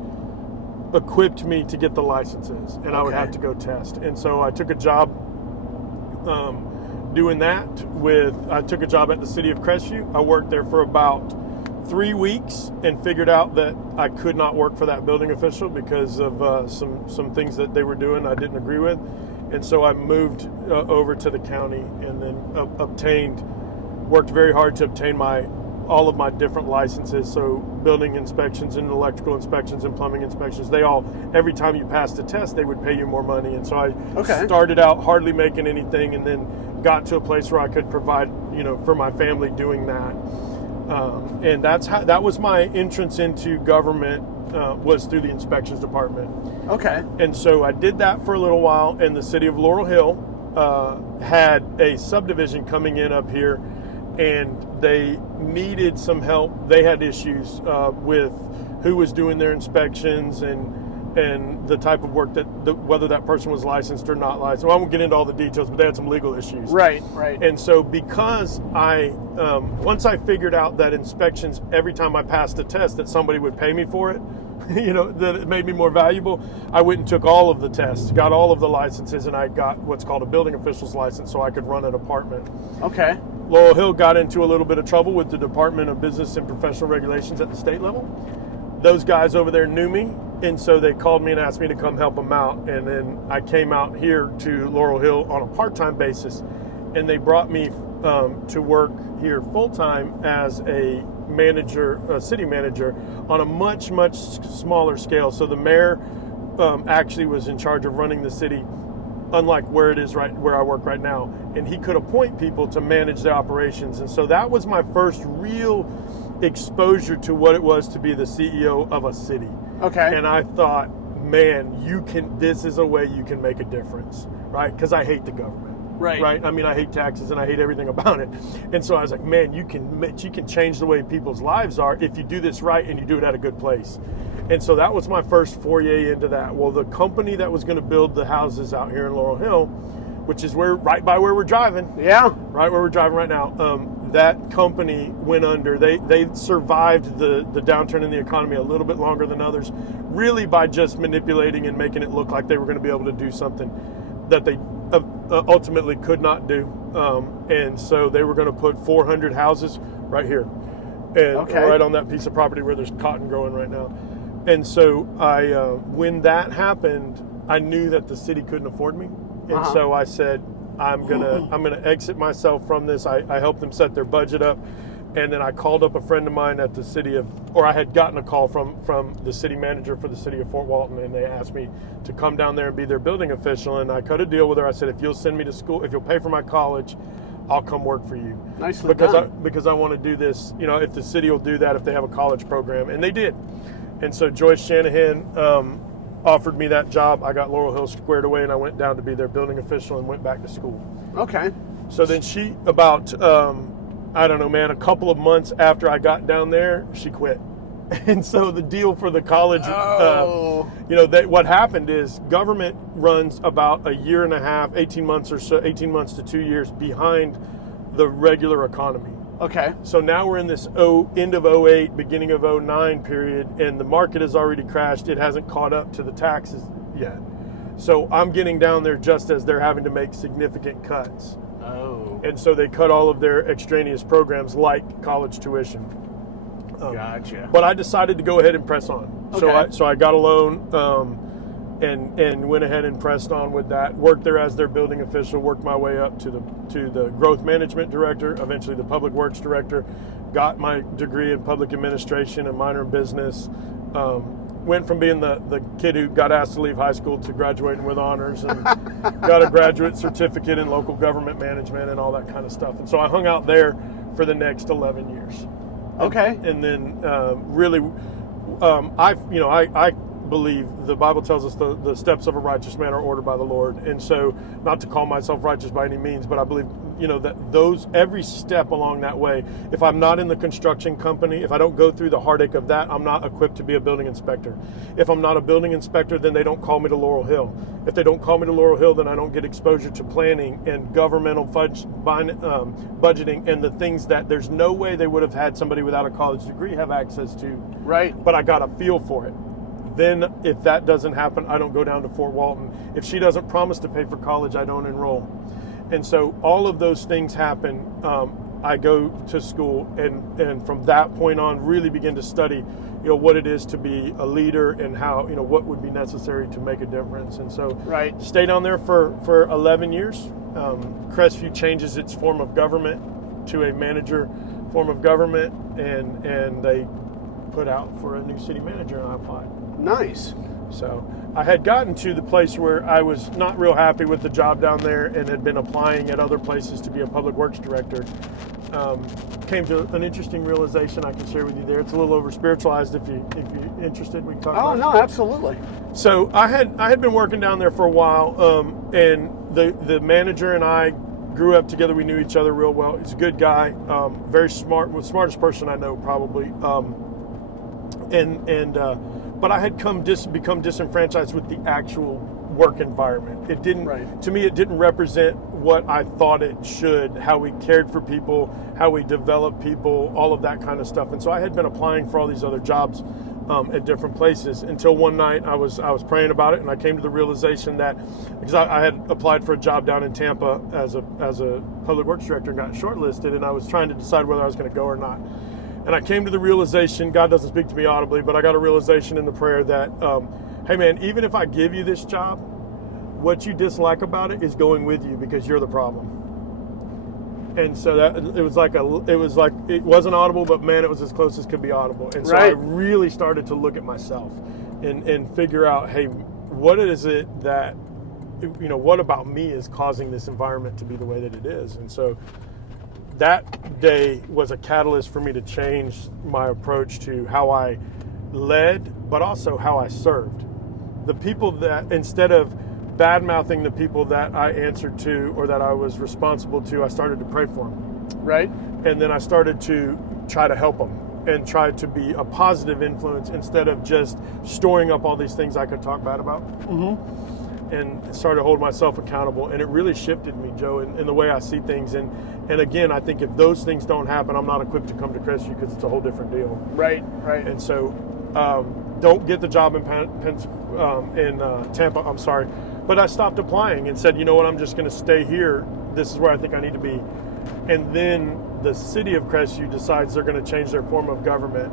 equipped me to get the licenses, and I would have to go test. And so I took a job doing that I took a job at the city of Crestview. I worked there for about 3 weeks and figured out that I could not work for that building official because of some things that they were doing I didn't agree with. And so I moved over to the county, and then worked very hard to obtain all of my different licenses. So building inspections and electrical inspections and plumbing inspections, every time you passed a test, they would pay you more money. And so I started out hardly making anything, and then got to a place where I could provide, for my family doing that. And that was my entrance into government, was through the inspections department. Okay. And so I did that for a little while, and the city of Laurel Hill had a subdivision coming in up here, and they needed some help. They had issues with who was doing their inspections and the type of work whether that person was licensed or not licensed. Well, I won't get into all the details, but they had some legal issues. Right. And so because once I figured out that inspections, every time I passed a test, that somebody would pay me for it, that it made me more valuable, I went and took all of the tests, got all of the licenses, and I got what's called a building official's license, so I could run an apartment. Okay. Laurel Hill got into a little bit of trouble with the Department of Business and Professional Regulations at the state level. Those guys over there knew me, and so they called me and asked me to come help them out. And then I came out here to Laurel Hill on a part-time basis, and they brought me to work here full-time as a city manager on a much, much smaller scale. So the mayor actually was in charge of running the city, unlike where it is where I work right now. And he could appoint people to manage the operations. And so that was my first real exposure to what it was to be the CEO of a city. Okay. And I thought, man, this is a way you can make a difference, right? Because I hate the government. Right. I mean, I hate taxes and I hate everything about it. And so I was like, man, you can change the way people's lives are if you do this right and you do it at a good place. And so that was my first foray into that. Well, the company that was going to build the houses out here in Laurel Hill, which is right by where we're driving. Yeah. Right where we're driving right now. That company went under. They survived the downturn in the economy a little bit longer than others, really by just manipulating and making it look like they were going to be able to do something that they ultimately could not do. And so they were going to put 400 houses right here, and right on that piece of property where there's cotton growing right now. And so when that happened, I knew that the city couldn't afford me. And so I said, I'm gonna exit myself from this. I helped them set their budget up, and then I called up a friend of mine at the I had gotten a call from the city manager for the city of Fort Walton, and they asked me to come down there and be their building official. And I cut a deal with her. I said, if you'll send me to school, if you'll pay for my college, I'll come work for you. Nicely done. Because I want to do this. If the city will do that, if they have a college program, and they did. And so Joyce Shanahan offered me that job. I got Laurel Hill squared away, and I went down to be their building official and went back to school. Okay. So then she, about, I don't know, man, a couple of months after I got down there, she quit. And so the deal for the college, what happened is government runs about a year and a half, 18 months to 2 years behind the regular economy. Okay. So now we're in this end of 08, beginning of 09 period, and the market has already crashed. It hasn't caught up to the taxes yet. So I'm getting down there just as they're having to make significant cuts. Oh. And so they cut all of their extraneous programs like college tuition. Gotcha. But I decided to go ahead and press on. Okay. So I got a loan and went ahead and pressed on with that. Worked there as their building official. Worked my way up to the growth management director. Eventually the public works director. Got my degree in public administration and minor in business. went from being the kid who got asked to leave high school to graduating with honors and got a graduate certificate in local government management and all that kind of stuff. And so I hung out there for the next 11 years. Okay. And then I believe the Bible tells us the steps of a righteous man are ordered by the Lord. And so, not to call myself righteous by any means, but I believe, that every step along that way, if I'm not in the construction company, if I don't go through the heartache of that, I'm not equipped to be a building inspector. If I'm not a building inspector, then they don't call me to Laurel Hill. If they don't call me to Laurel Hill, then I don't get exposure to planning and governmental budgeting and the things that there's no way they would have had somebody without a college degree have access to. Right. But I got a feel for it. Then if that doesn't happen, I don't go down to Fort Walton. If she doesn't promise to pay for college, I don't enroll. And so all of those things happen. I go to school and from that point on really begin to study, what it is to be a leader and how, what would be necessary to make a difference. And so stayed on there for 11 years. Crestview changes its form of government to a manager form of government, and they put out for a new city manager, and I applied. Nice. So I had gotten to the place where I was not real happy with the job down there and had been applying at other places to be a public works director. Came to an interesting realization I can share with you there. It's a little over spiritualized. If you're interested, we can talk about it. Oh, no, absolutely. So I had been working down there for a while, and the manager and I grew up together. We knew each other real well. He's a good guy, very smart, the smartest person I know probably. But I had become disenfranchised with the actual work environment. It didn't, to me, it didn't represent what I thought it should, how we cared for people, how we developed people, all of that kind of stuff. And so I had been applying for all these other jobs at different places until one night I was praying about it, and I came to the realization that, because I had applied for a job down in Tampa as a public works director and got shortlisted, and I was trying to decide whether I was going to go or not. And I came to the realization, God doesn't speak to me audibly, but I got a realization in the prayer that, hey man, even if I give you this job, what you dislike about it is going with you because you're the problem. And so that it wasn't audible, but man, it was as close as could be audible. And so I really started to look at myself and figure out, hey, what is it that, what about me is causing this environment to be the way that it is? And so that day was a catalyst for me to change my approach to how I led, but also how I served. The people that, instead of bad-mouthing the people that I answered to or that I was responsible to, I started to pray for them. Right. And then I started to try to help them and try to be a positive influence instead of just storing up all these things I could talk bad about. Mm-hmm. And started to hold myself accountable. And it really shifted me, Joe, in the way I see things. And again, I think if those things don't happen, I'm not equipped to come to Crestview because it's a whole different deal. Right. And so don't get the job in Tampa, I'm sorry. But I stopped applying and said, you know what, I'm just going to stay here. This is where I think I need to be. And then the city of Crestview decides they're going to change their form of government.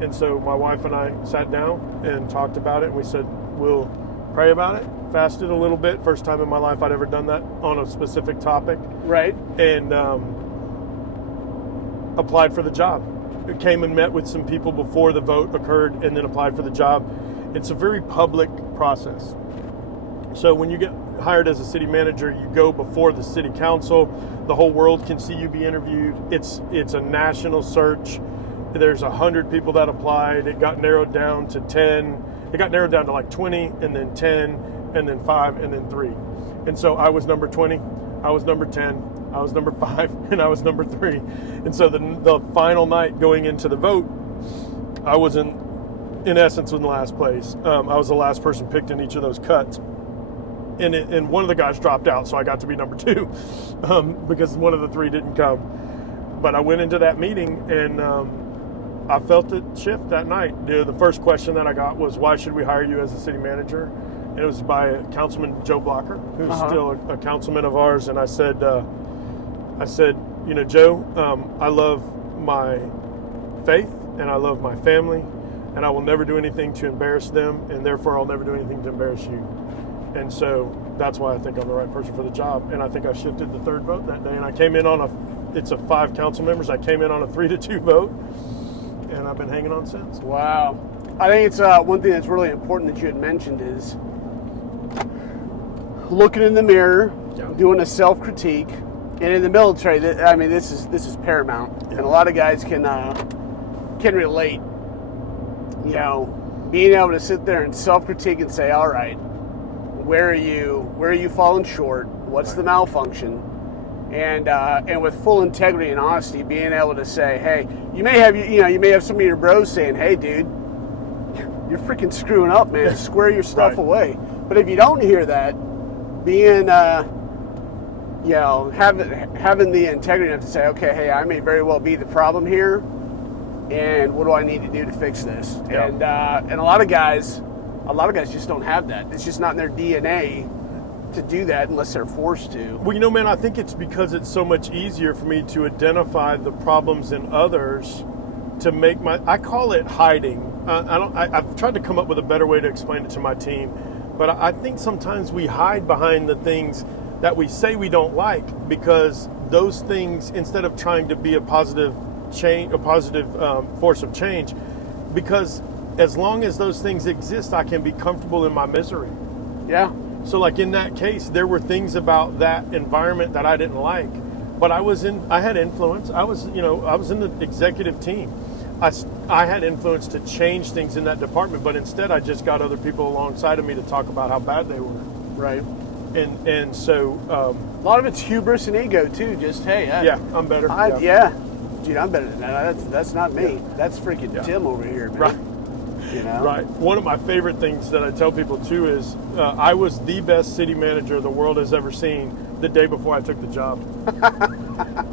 And so my wife and I sat down and talked about it. And we said, we'll pray about it. Fasted a little bit. First time in my life I'd ever done that on a specific topic. Right. And applied for the job. Came and met with some people before the vote occurred and then applied for the job. It's a very public process. So when you get hired as a city manager, you go before the city council. The whole world can see you be interviewed. It's a national search. There's 100 people that applied. It got narrowed down to 10. It got narrowed down to like 20, and then 10, and then 5, and then 3. And so I was number 20. I was number 10. I was number 5, and I was number 3. And so the final night going into the vote, I was in essence in the last place. I was the last person picked in each of those cuts. And one of the guys dropped out, so I got to be number 2 because one of the 3 didn't come. But I went into that meeting, and I felt it shift that night. The first question that I got was, why should we hire you as a city manager? And it was by Councilman Joe Blocker, who's still a councilman of ours. And I said, Joe, I love my faith, and I love my family, and I will never do anything to embarrass them, and therefore I'll never do anything to embarrass you. And so that's why I think I'm the right person for the job. And I think I shifted the third vote that day. And I came in it's a 5 council members. I came in on a 3-2 vote. And I've been hanging on since. Wow. I think it's one thing that's really important that you had mentioned is looking in the mirror, doing a self-critique, and in the military, this is paramount, and a lot of guys can relate. You know, being able to sit there and self-critique and say, all right, where are you falling short? What's the malfunction? And with full integrity and honesty, being able to say, hey, you may have some of your bros saying, hey, dude, you're freaking screwing up, man. Square your stuff away. But if you don't hear that, being having the integrity enough to say, okay, hey, I may very well be the problem here, and what do I need to do to fix this? Yeah. And a lot of guys just don't have that. It's just not in their DNA to do that unless they're forced to. Well, you know, man, I think it's because it's so much easier for me to identify the problems in others to make I call it hiding. I've tried to come up with a better way to explain it to my team, but I think sometimes we hide behind the things that we say we don't like, because those things, instead of trying to be a positive force of change, because as long as those things exist, I can be comfortable in my misery. Yeah. So like in that case, there were things about that environment that I didn't like, but I had influence. I was in the executive team. I had influence to change things in that department, but instead I just got other people alongside of me to talk about how bad they were. Right. And so a lot of it's hubris and ego too. Just, hey, I'm better. Dude, I'm better than that. That's not me. Yeah. That's freaking Tim over here, man. Right. You know? Right. One of my favorite things that I tell people too is I was the best city manager the world has ever seen the day before I took the job.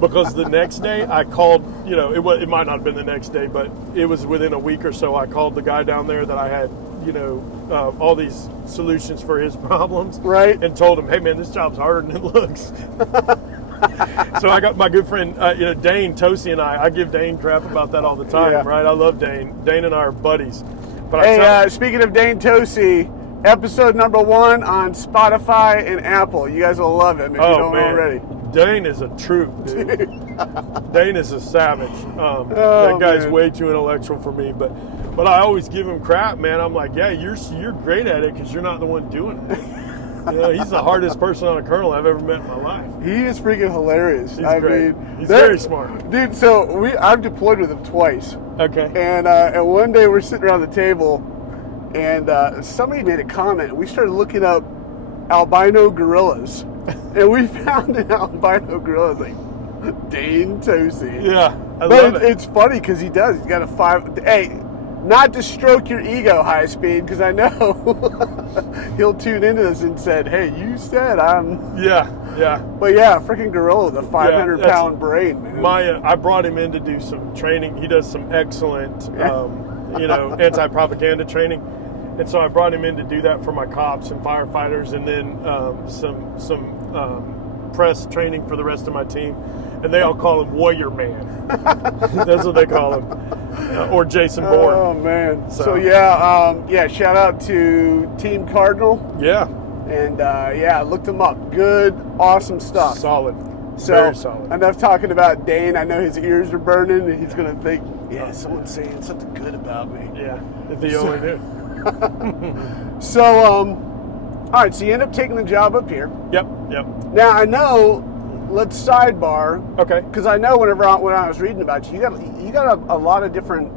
Because the next day I called, it might not have been the next day, but it was within a week or so. I called the guy down there that I had, all these solutions for his problems. Right. And told him, hey man, this job's harder than it looks. So I got my good friend, Dane Tosi, and I give Dane crap about that all the time, right? I love Dane. Dane and I are buddies. But speaking of Dane Tosi, episode number 1 on Spotify and Apple. You guys will love him if you don't already. Dane is a troop, dude. Dane is a savage. That guy's way too intellectual for me, but I always give him crap, man. I'm like, yeah, you're great at it because you're not the one doing it. He's the hardest person on a colonel I've ever met in my life. He is freaking hilarious. He's great. He's very smart. Dude, so I've deployed with him twice. Okay. And one day we're sitting around the table, and somebody made a comment. We started looking up albino gorillas, and we found an albino gorilla like Dane Tosi. Yeah, I love it. It's funny because he does. He's got a 5. Hey, not to stroke your ego, High Speed, because I know he'll tune into this and said, "Hey, you said I'm." Yeah. But yeah, freaking gorilla with a 500-pound brain, man. I brought him in to do some training. He does some excellent, anti-propaganda training, and so I brought him in to do that for my cops and firefighters, and then some press training for the rest of my team. And they all call him Warrior Man. That's what they call him, or Jason Bourne. Oh man! So shout out to Team Cardinal. Yeah. And look them up. Good, awesome stuff. Solid. So, very solid. Enough talking about Dane. I know his ears are burning, and he's going to think, someone's saying something good about me. Yeah, if he only knew. So, all right, so you end up taking the job up here. Yep. Now, I know, let's sidebar. Okay. Because I know when I was reading about you, you got a lot of different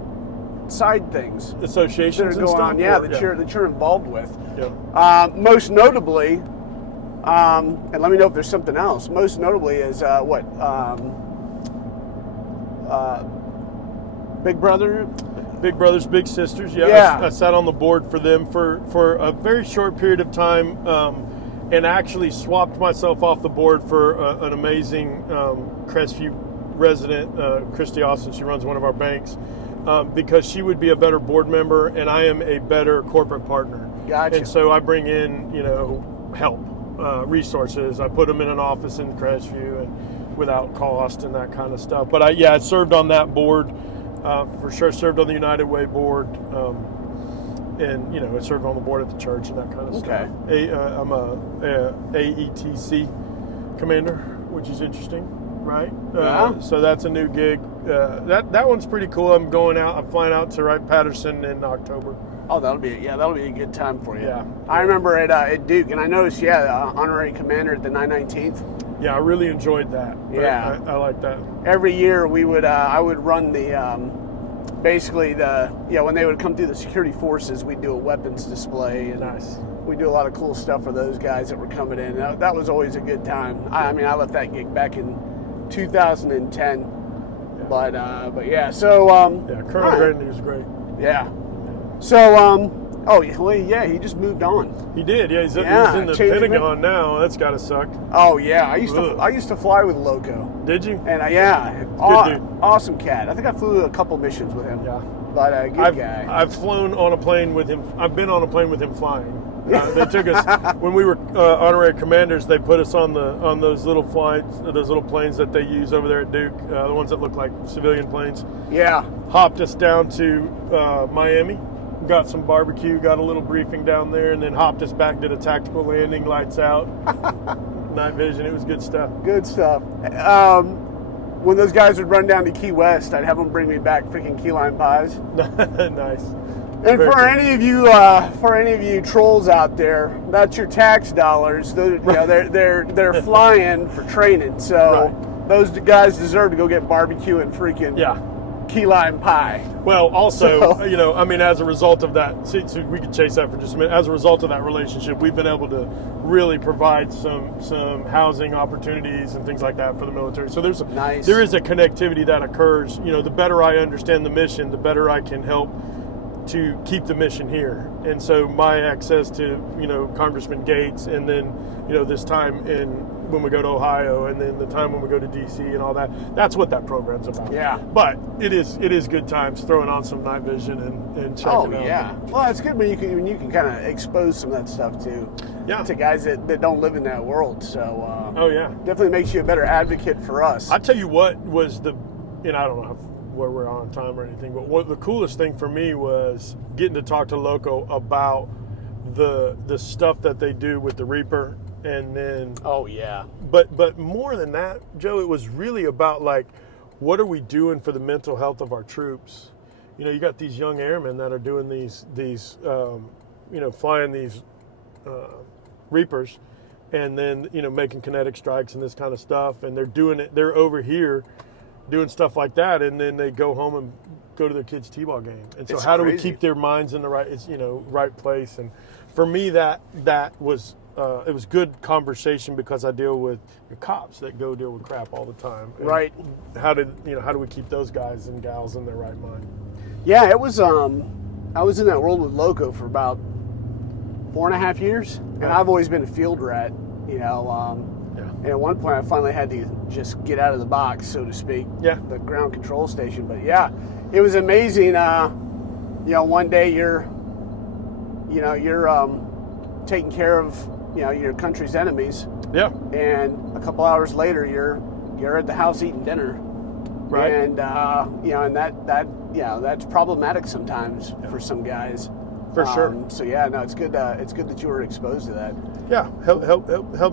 side things. Associations that are going on, that you're involved with. Yeah. Most notably, and let me know if there's something else. Most notably is Big Brother? Big Brothers, Big Sisters. Yeah. I sat on the board for them for a very short period of time, and actually swapped myself off the board for an amazing Crestview resident, Christy Austin. She runs one of our banks. Because she would be a better board member and I am a better corporate partner. Gotcha. And so I bring in, help, resources. I put them in an office in Crestview and without cost and that kind of stuff. But I served on that board for sure. Served on the United Way board, and I served on the board at the church and that kind of stuff. I'm a AETC commander, which is interesting. right? Yeah. So that's a new gig. That one's pretty cool. I'm flying out to Patterson in October. Oh, that'll be a good time for you. Yeah. I remember at Duke, and I noticed, honorary commander at the 919th. Yeah, I really enjoyed that. Yeah. I like that. Every year I would run the, basically when they would come through the security forces, we'd do a weapons display. And Nice. we do a lot of cool stuff for those guys that were coming in. That was always a good time. I left that gig back in 2010. Yeah. But yeah, so Colonel Grandy was great. Yeah. So he just moved on. He did. Yeah, he's in the Pentagon now. That's got to suck. Oh yeah, I used to fly with Loco. Did you? And Good dude. Awesome cat. I think I flew a couple missions with him. Yeah. But good guy. I've flown on a plane with him. I've been on a plane with him flying. They took us when we were honorary commanders. They put us on those little flights, those little planes that they use over there at Duke, the ones that look like civilian planes. Yeah. Hopped us down to Miami, got some barbecue, got a little briefing down there, and then hopped us back, did a tactical landing, lights out, night vision. It was good stuff. Good stuff. When those guys would run down to Key West, I'd have them bring me back freaking key lime pies. Nice. And for any of you trolls out there, that's your tax dollars. They're flying for training, so those guys deserve to go get barbecue and freaking key lime pie. Well, also, as a result of that, so we could chase that for just a minute. As a result of that relationship, we've been able to really provide some housing opportunities and things like that for the military. So there is a connectivity that occurs. The better I understand the mission, the better I can help to keep the mission here. And so my access to Congressman Gates, and then this time when we go to Ohio, and then the time when we go to DC and all that's what that program's about. Yeah. But it is good times throwing on some night vision and checking out. Yeah. Well, it's good when you can kind of expose some of that stuff to guys that don't live in that world. So definitely makes you a better advocate for us. I tell you what was I don't know where we're on time or anything, but what the coolest thing for me was getting to talk to Loco about the stuff that they do with the Reaper. And then but more than that, Joe, it was really about what are we doing for the mental health of our troops? You got these young airmen that are doing these flying these Reapers, and then making kinetic strikes and this kind of stuff, and they're over here doing stuff like that, and then they go home and go to their kids' t-ball game. And so how do we keep their minds in the right place? And for me, that was it was good conversation, because I deal with cops that go deal with crap all the time. And right. How do we keep those guys and gals in their right mind? Yeah, it was. I was in that world with Loco for about 4.5 years, and I've always been a field rat. And at one point, I finally had to just get out of the box, so to speak. Yeah. The ground control station, but yeah, it was amazing. One day you're taking care of your country's enemies. Yeah. And a couple hours later, you're at the house eating dinner. Right. And and that's problematic sometimes for some guys. For sure. So it's good. It's good that you were exposed to that. Yeah, help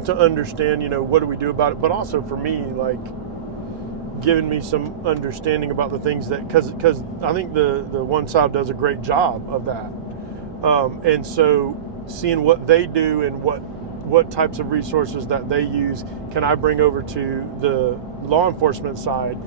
to understand. What do we do about it? But also for me, giving me some understanding about the things that because I think the one side does a great job of that, and so seeing what they do and what types of resources that they use can I bring over to the law enforcement side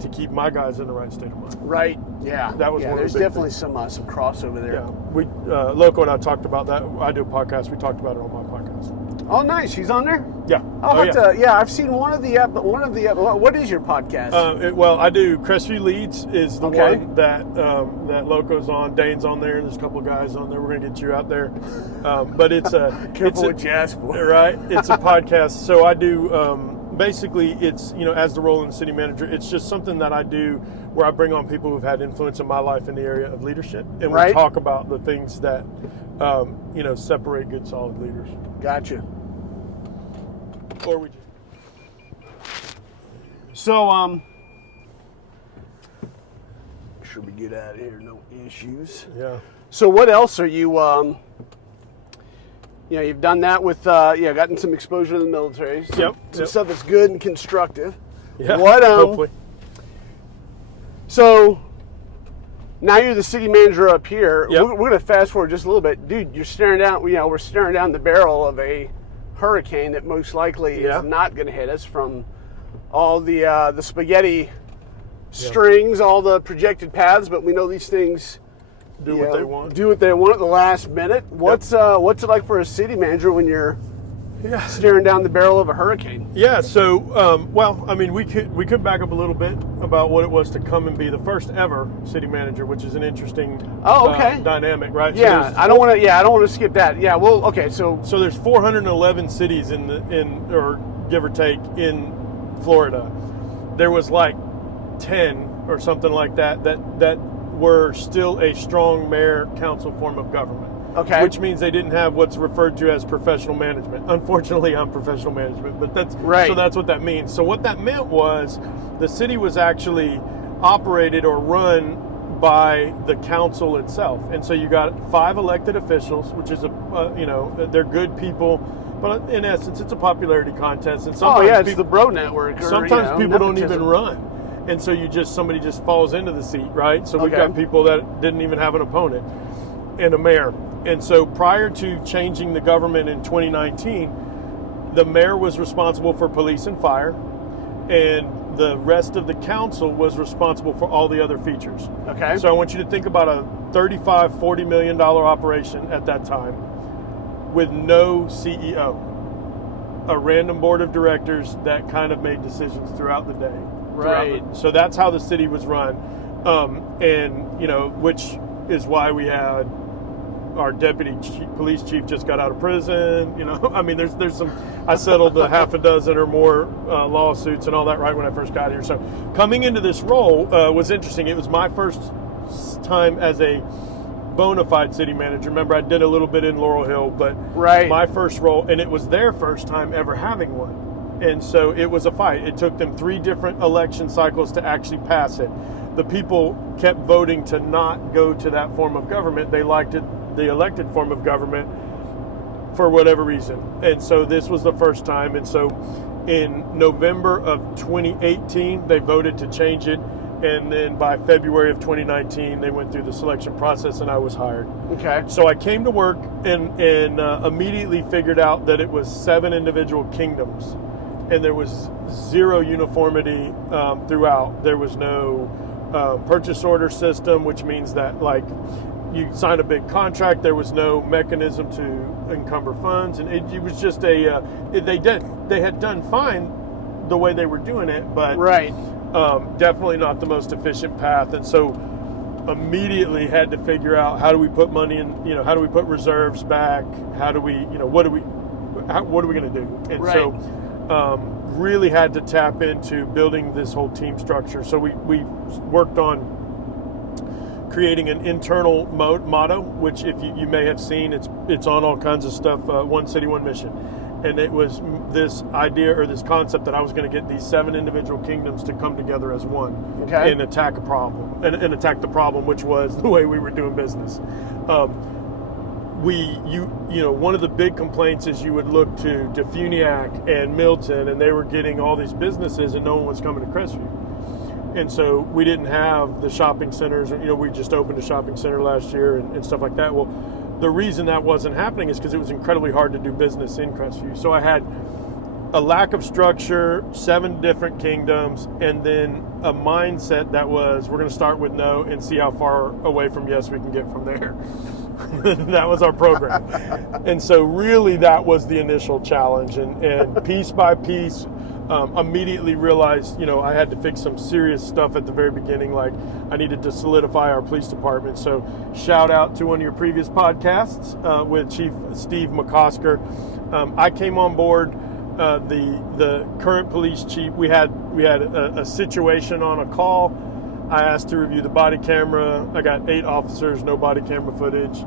to keep my guys in the right state of mind. Right. Yeah. That was one there's of the big definitely some crossover there. Yeah. We Loco and I talked about that. I do a podcast. We talked about it on my podcast. Oh, nice. She's on there? Yeah. I've seen one of the what is your podcast? I do Crestview Leads is the one that Loco's on. Dane's on there, and there's a couple of guys on there. We're gonna get you out there. But it's a careful with jazz, boy. Right. It's a podcast. So I do basically it's as the role in city manager, it's just something that I do where I bring on people who've had influence in my life in the area of leadership, and we talk about the things that separate good solid leaders. Gotcha. Or we just should we get out of here? No issues. Yeah. So what else are you you've done that with gotten some exposure to the military. Some stuff that's good and constructive. Yeah, What hopefully. So now you're the city manager up here. Yep. We're going to fast forward just a little bit, dude. You're staring down. We're staring down the barrel of a hurricane that most likely is not going to hit us from all the spaghetti strings, all the projected paths. But we know these things Do what they want. Do what they want at the last minute. What's it like for a city manager when you're staring down the barrel of a hurricane? Yeah, so, we could back up a little bit about what it was to come and be the first ever city manager, which is an interesting dynamic, right? Yeah, so I don't want to skip that. Yeah, well, okay, so there's 411 cities or give or take in Florida. There was like 10 or something like that were still a strong mayor council form of government. Okay. Which means they didn't have what's referred to as professional management. Unfortunately, I'm professional management, but that's right. So that's what that means. So what that meant was the city was actually operated or run by the council itself. And so you got 5 elected officials, which is they're good people, but in essence, it's a popularity contest. And sometimes it's the bro network. Sometimes people nepotism. don't even run. And so somebody just falls into the seat, right? So we've got people that didn't even have an opponent and a mayor. And so prior to changing the government in 2019, the mayor was responsible for police and fire, and the rest of the council was responsible for all the other features. Okay. So I want you to think about a $40 million operation at that time with no CEO, a random board of directors that kind of made decisions throughout the day. Right. So that's how the city was run, which is why we had our deputy police chief just got out of prison. There's some. I settled a half a dozen or more lawsuits and all that right when I first got here. So coming into this role was interesting. It was my first time as a bona fide city manager. Remember, I did a little bit in Laurel Hill, but my first role, and it was their first time ever having one. And so it was a fight. It took them 3 different election cycles to actually pass it. The people kept voting to not go to that form of government. They liked it, the elected form of government, for whatever reason. And so this was the first time. And so in November of 2018, they voted to change it. And then by February of 2019, they went through the selection process and I was hired. Okay. So I came to work and immediately figured out that it was 7 individual kingdoms. And there was 0 uniformity throughout. There was no purchase order system, which means that you sign a big contract, there was no mechanism to encumber funds, and it was just they had done fine the way they were doing it, but definitely not the most efficient path. And so immediately had to figure out, how do we put money in, how do we put reserves back, how do we, what are we going to do? And so really had to tap into building this whole team structure. So we worked on creating an internal motto, which if you may have seen, it's on all kinds of stuff, one city, one mission. And it was this idea or this concept that I was going to get these 7 individual kingdoms to come together as one and attack a problem, and attack the problem, which was the way we were doing business. One of the big complaints is you would look to DeFuniak and Milton, and they were getting all these businesses and no one was coming to Crestview. And so we didn't have the shopping centers. We just opened a shopping center last year and stuff like that. Well, the reason that wasn't happening is because it was incredibly hard to do business in Crestview. So I had a lack of structure, 7 different kingdoms, and then a mindset that was, we're going to start with no and see how far away from yes we can get from there. That was our program. And so really that was the initial challenge. And piece by piece, immediately realized, I had to fix some serious stuff at the very beginning. Like I needed to solidify our police department. So shout out to one of your previous podcasts with Chief Steve McCosker. I came on board. The current police chief, we had a situation on a call. I asked to review the body camera. I got 8 officers, no body camera footage.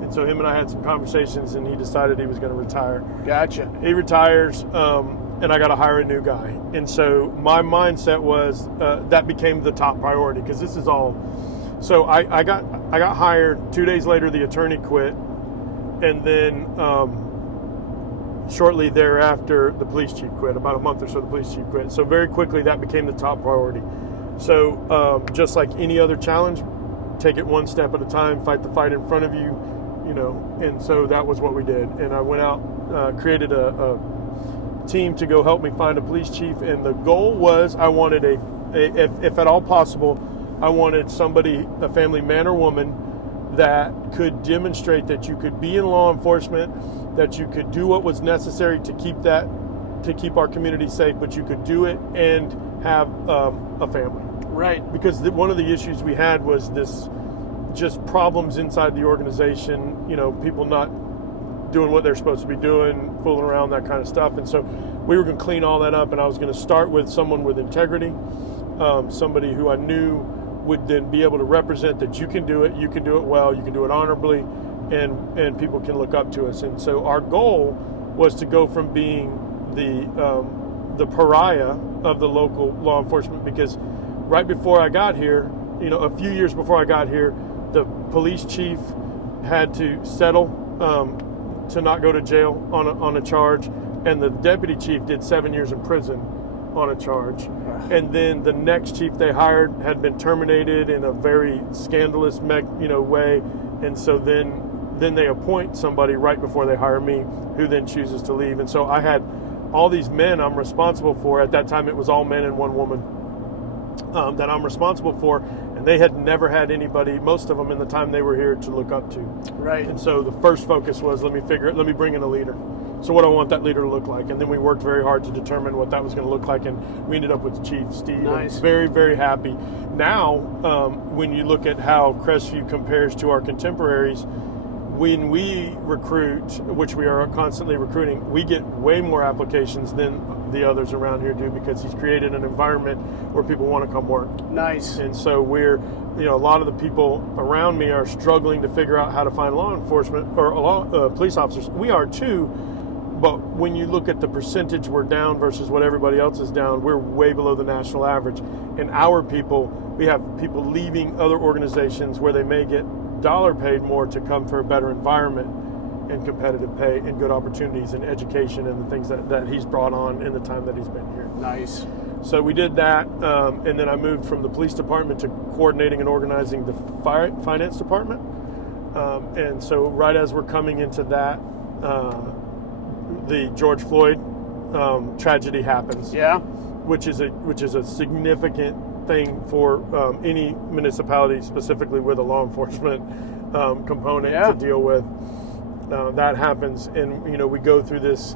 And so him and I had some conversations and he decided he was going to retire. Gotcha. He retires, and I got to hire a new guy. And so my mindset was that became the top priority, because this is all. So I got hired. 2 days later, the attorney quit. And then shortly thereafter, the police chief quit. About a month or so, the police chief quit. So very quickly, that became the top priority. So just like any other challenge, take it one step at a time, fight the fight in front of you, and so that was what we did. And I went out, created a team to go help me find a police chief, and the goal was I wanted if at all possible, I wanted somebody, a family man or woman, that could demonstrate that you could be in law enforcement, that you could do what was necessary to keep our community safe, but you could do it and have a family. Right. Because one of the issues we had was this, just problems inside the organization, people not doing what they're supposed to be doing, fooling around, that kind of stuff. And so we were going to clean all that up, and I was going to start with someone with integrity, somebody who I knew would then be able to represent that you can do it well, you can do it honorably, and people can look up to us. And so our goal was to go from being the pariah of the local law enforcement, because right before I got here, a few years before I got here, the police chief had to settle to not go to jail on a charge, and the deputy chief did 7 years in prison on a charge. And then the next chief they hired had been terminated in a very scandalous way, and so then they appoint somebody right before they hire me, who then chooses to leave. And so I had all these men I'm responsible for. At that time it was all men and one woman that I'm responsible for, and they had never had anybody, most of them in the time they were here, to look up to. Right. And so the first focus was, let me bring in a leader. So what do I want that leader to look like? And then we worked very hard to determine what that was going to look like, and we ended up with Chief Steve. Nice. Very, very happy. Now, when you look at how Crestview compares to our contemporaries, when we recruit, which we are constantly recruiting, we get way more applications than the others around here do, because he's created an environment where people want to come work. Nice. And so we're, a lot of the people around me are struggling to figure out how to find law enforcement or police officers. We are too, but when you look at the percentage we're down versus what everybody else is down, we're way below the national average. And our people, we have people leaving other organizations where they may get dollar paid more to come for a better environment and competitive pay and good opportunities and education and the things that he's brought on in the time that he's been here. Nice. So we did that, and then I moved from the police department to coordinating and organizing the finance department. And so right as we're coming into that, the George Floyd tragedy happens. Yeah. Which is a significant thing for any municipality, specifically with a law enforcement component to deal with. That happens, and we go through this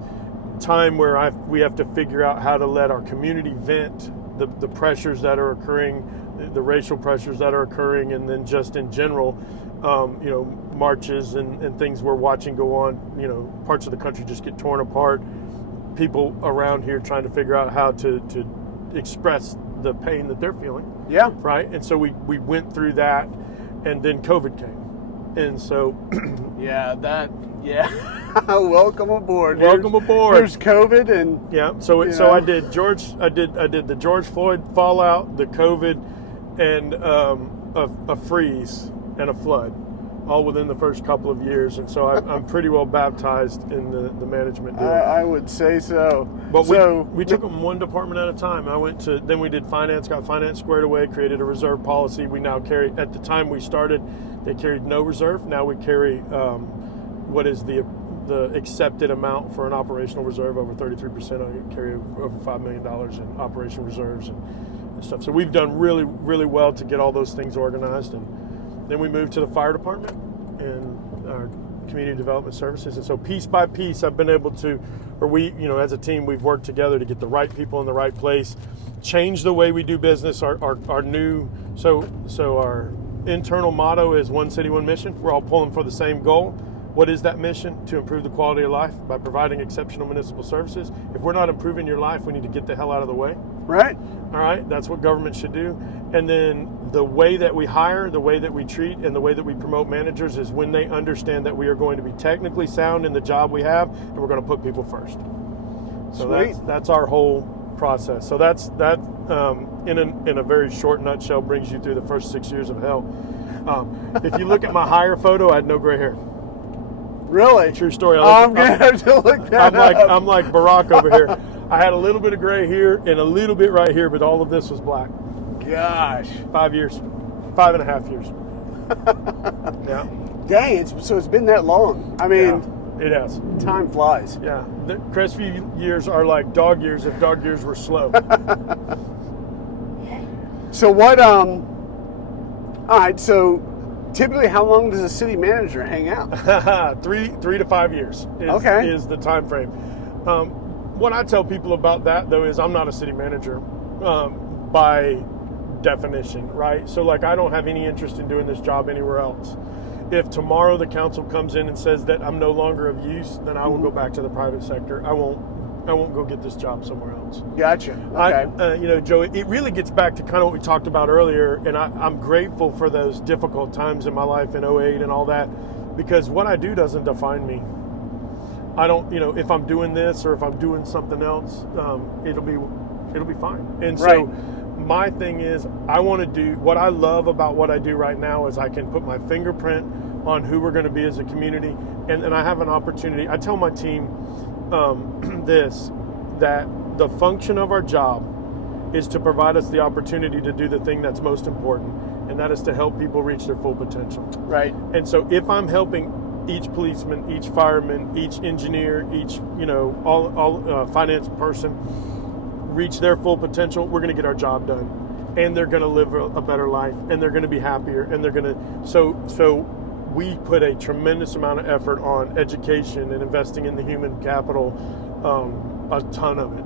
time where we have to figure out how to let our community vent the pressures that are occurring, the racial pressures that are occurring, and then just in general, marches and things we're watching go on. Parts of the country just get torn apart. People around here trying to figure out how to express the pain that they're feeling. Yeah. Right. And so we went through that, and then COVID came. And so welcome aboard. Welcome aboard. There's COVID, and So I did the George Floyd fallout, the COVID, and a freeze and a flood, all within the first couple of years. And so I'm pretty well baptized in the management deal. I would say so. But we took them one department at a time. Then we did finance, got finance squared away, created a reserve policy. We now carry, at the time we started, they carried no reserve. Now we carry what is the accepted amount for an operational reserve, over 33%. I carry over $5 million in operational reserves and stuff. So we've done really, really well to get all those things organized. And then we moved to the fire department and our community development services. And so piece by piece, I've been able to, as a team, we've worked together to get the right people in the right place, change the way we do business. Our internal motto is one city, one mission. We're all pulling for the same goal. What is that mission? To improve the quality of life by providing exceptional municipal services. If we're not improving your life, we need to get the hell out of the way. Right. All right. That's what government should do. And then the way that we hire, the way that we treat, and the way that we promote managers is when they understand that we are going to be technically sound in the job we have, and we're going to put people first. So that's our whole process. So that in a very short nutshell brings you through the first 6 years of hell. If you look at my hire photo, I had no gray hair. Really? True story. I'm gonna have to look that up. I'm like Barack over here. I had a little bit of gray here and a little bit right here, but all of this was black. Gosh. 5 years. 5.5 years. Yeah. Dang, so it's been that long. I mean, yeah, it has. Time flies. Yeah. The Crestview years are like dog years if dog years were slow. So what, all right, so typically how long does a city manager hang out? 3 to 5 years is the time frame. What I tell people about that, though, is I'm not a city manager by definition, right? So, like, I don't have any interest in doing this job anywhere else. If tomorrow the council comes in and says that I'm no longer of use, then I will go back to the private sector. I won't go get this job somewhere else. Gotcha. Okay. Joe, it really gets back to kind of what we talked about earlier, and I'm grateful for those difficult times in my life in 2008 and all that, because what I do doesn't define me. I don't, if I'm doing this or if I'm doing something else, it'll be fine. And so my thing is, I want to do what I love about what I do right now is I can put my fingerprint on who we're going to be as a community, and I have an opportunity. I tell my team that the function of our job is to provide us the opportunity to do the thing that's most important, and that is to help people reach their full potential. Right. And so if I'm helping each policeman, each fireman, each engineer, each all finance person reach their full potential, we're going to get our job done, and they're going to live a better life, and they're going to be happier, and they're going to so we put a tremendous amount of effort on education and investing in the human capital, a ton of it.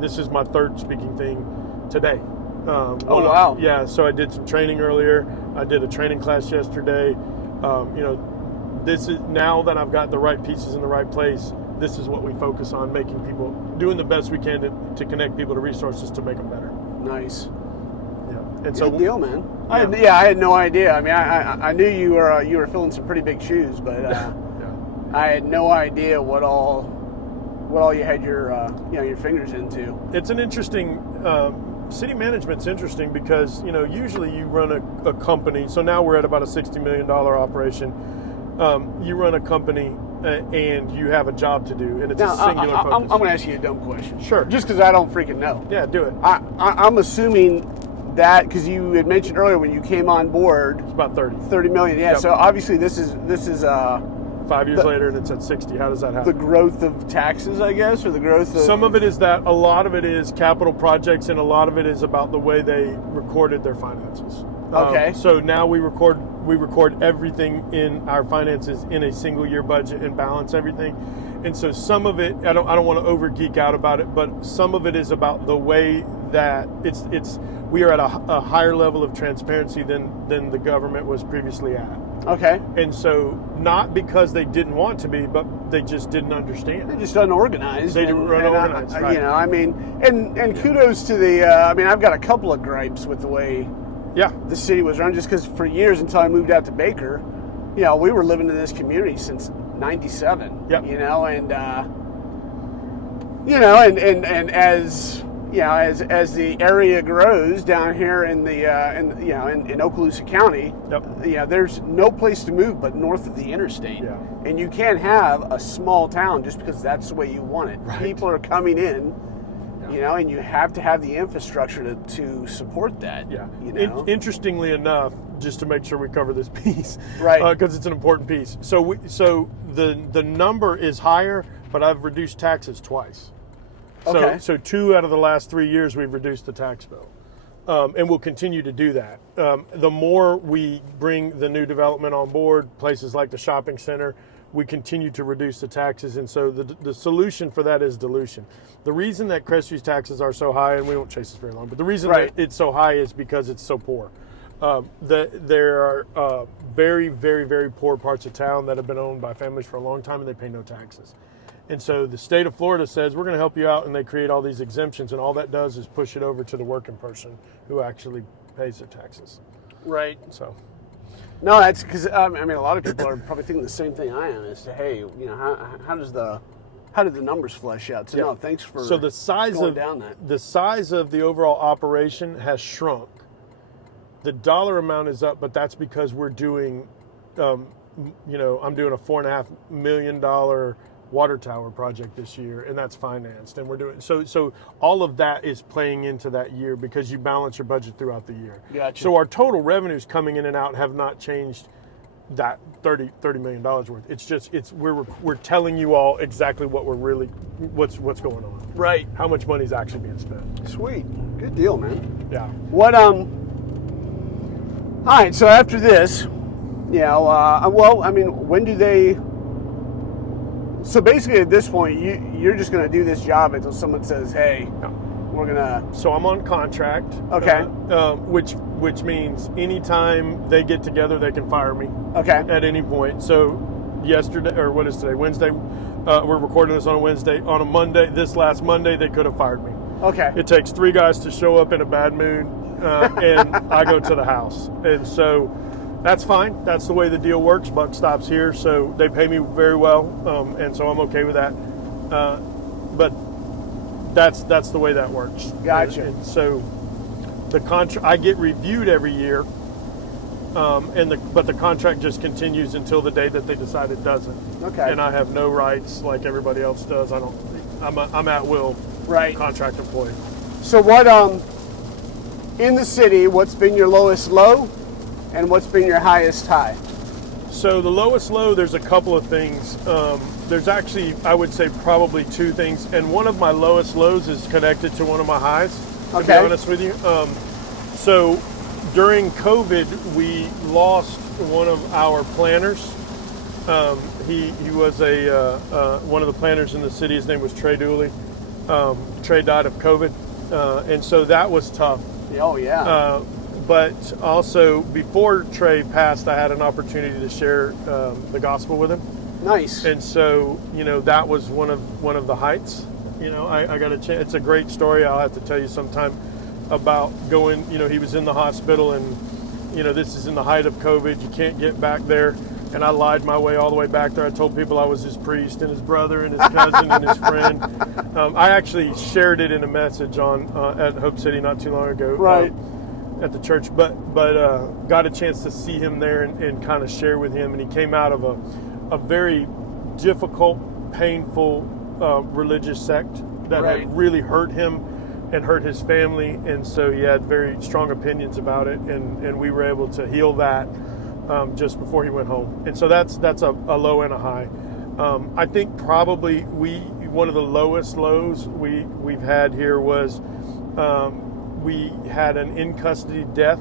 This is my third speaking thing today. Oh, wow. Yeah, so I did some training earlier. I did a training class yesterday. This is, now that I've got the right pieces in the right place, this is what we focus on, making people, doing the best we can to connect people to resources to make them better. Nice. Yeah. And Good deal, man. Yeah. I had no idea. I mean, I knew you were filling some pretty big shoes, but I had no idea what all you had your fingers into. It's an interesting city management's interesting because usually you run a company. So now we're at about a $60 million operation. You run a company and you have a job to do, and it's a singular focus. I'm going to ask you a dumb question. Sure. Just because I don't freaking know. Yeah, do it. I'm assuming that because you had mentioned earlier when you came on board, it's about 30 million. Yeah. Yep. So obviously this is 5 years later, and it's at 60. How does that happen? The growth of taxes, I guess, or the growth of... Some of it is that. A lot of it is capital projects, and a lot of it is about the way they recorded their finances. Okay. So now we record everything in our finances in a single year budget and balance everything. And so some of it, I don't want to over geek out about it, but some of it is about the way that we are at a higher level of transparency than the government was previously at. Okay. And so not because they didn't want to be, but they just didn't understand. They're just unorganized. They didn't run organized. Right. I mean, and kudos to the. I've got a couple of gripes with the way. Yeah. The city was run, just because for years until I moved out to Baker, we were living in this community since '97. Yep. And as the area grows down here in in Okaloosa County, yep. There's no place to move but north of the interstate. Yeah. And you can't have a small town just because that's the way you want it. Right. People are coming in. And you have to have the infrastructure to support that. Yeah. Interestingly enough, just to make sure we cover this piece, right? Because it's an important piece. So the number is higher, but I've reduced taxes twice. Okay. So 2 out of the last 3 years we've reduced the tax bill, and we'll continue to do that. The more we bring the new development on board, places like the shopping center, we continue to reduce the taxes, and so the solution for that is dilution. The reason that Crestview's taxes are so high, and we won't chase this very long, but the reason that it's so high is because it's so poor. There are very, very, very poor parts of town that have been owned by families for a long time, and they pay no taxes. And so the state of Florida says, we're going to help you out, and they create all these exemptions, and all that does is push it over to the working person who actually pays their taxes. Right. So... No, that's because a lot of people are probably thinking the same thing I am. As to how did the numbers flesh out? So no, thanks for the size going down that. The size of the overall operation has shrunk. The dollar amount is up, but that's because we're doing I'm doing a $4.5 million water tower project this year, and that's financed, and we're doing so all of that is playing into that year because you balance your budget throughout the year. Gotcha. So our total revenues coming in and out have not changed that $30 million worth. It's just we're telling you all exactly what we're really what's going on. Right. How much money is actually being spent. Sweet. Good deal, man. Yeah. What all right, so after this, when do they? So basically, at this point, you're just going to do this job until someone says, "Hey, we're gonna." So I'm on contract. Okay. Which means anytime they get together, they can fire me. Okay. At any point. So yesterday, or what is today? Wednesday. We're recording this on a Wednesday. On a Monday, this last Monday, they could have fired me. Okay. It takes 3 guys to show up in a bad mood, and I go to the house, and so. That's fine. That's the way the deal works. Buck stops here, so they pay me very well, and so I'm okay with that. But that's the way that works. Gotcha. And so the contract, I get reviewed every year, but the contract just continues until the day that they decide it doesn't. Okay. And I have no rights like everybody else does. I'm at will. Right. Contract employee. So what in the city? What's been your lowest low? And what's been your highest high? So the lowest low, there's a couple of things. There's actually, I would say, probably 2 things. And one of my lowest lows is connected to one of my highs, to be honest with you. So during COVID, we lost one of our planners. He was one of the planners in the city. His name was Trey Dooley. Trey died of COVID. And so that was tough. Oh, yeah. But also, before Trey passed, I had an opportunity to share the gospel with him. Nice. And so, that was one of the heights. I got a chance. It's a great story. I'll have to tell you sometime about going. He was in the hospital, and this is in the height of COVID. You can't get back there. And I lied my way all the way back there. I told people I was his priest and his brother and his cousin and his friend. I actually shared it in a message at Hope City not too long ago. Right. At the church, but got a chance to see him there and kind of share with him, and he came out of a very difficult, painful religious sect that had really hurt him and hurt his family, and so he had very strong opinions about it, and we were able to heal that just before he went home, and so that's a low and a high. I think probably one of the lowest lows we've had here was. We had an in-custody death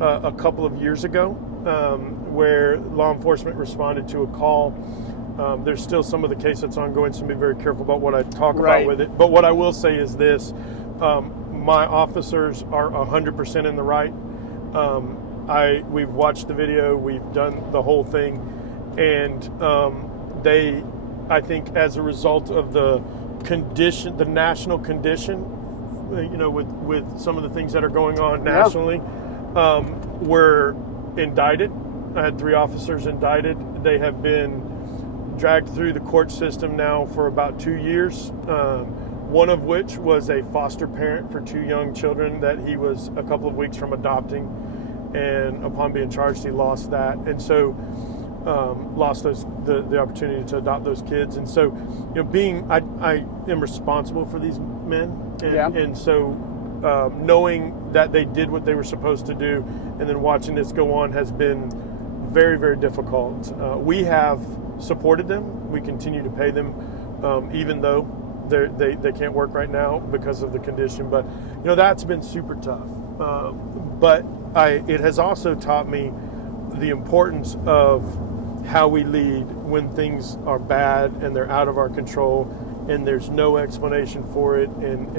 a couple of years ago where law enforcement responded to a call. There's still some of the case that's ongoing, so be very careful about what I talk about with it. But what I will say is this. My officers are 100% in the right. We've watched the video. We've done the whole thing. And I think as a result of the condition, the national condition, with some of the things that are going on nationally, were indicted. I had 3 officers indicted. They have been dragged through the court system now for about 2 years. One of which was a foster parent for 2 young children that he was a couple of weeks from adopting. And upon being charged, he lost that. And so lost the opportunity to adopt those kids. And so, I am responsible for these men. And so knowing that they did what they were supposed to do and then watching this go on has been very, very difficult. We have supported them. We continue to pay them, even though they can't work right now because of the condition. But, that's been super tough. But it has also taught me the importance of how we lead when things are bad and they're out of our control and there's no explanation for it, and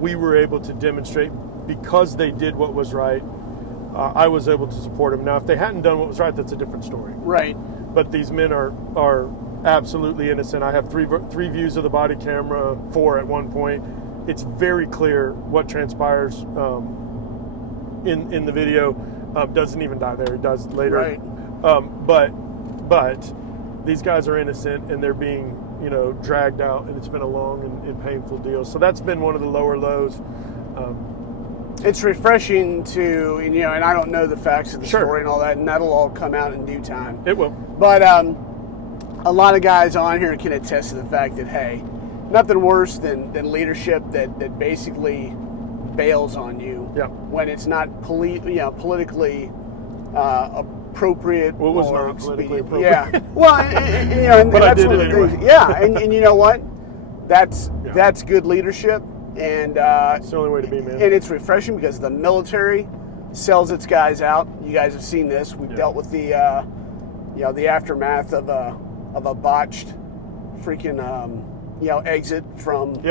we were able to demonstrate because they did what was right. I was able to support them. Now, if they hadn't done what was right, that's a different story. Right. But these men are absolutely innocent. I have three views of the body camera, 4 at one point. It's very clear what transpires in the video. Doesn't even die there. He does later. Right. But these guys are innocent and they're being dragged out, and it's been a long and painful deal. So that's been one of the lower lows. it's refreshing to, and I don't know the facts of the Sure. story and all that, and that'll all come out in due time. It will. But a lot of guys on here can attest to the fact that, hey, nothing worse than leadership that basically bails on you when it's not politically appropriate. Well, it was or not politically expedient. appropriate. Yeah. Well, and But I that's did one it of the anyway. things. Yeah, and you know what? That's good leadership, and It's the only way to be, man. and it's refreshing because the military sells its guys out. You guys have seen this. We've dealt with the the aftermath of a botched freaking exit from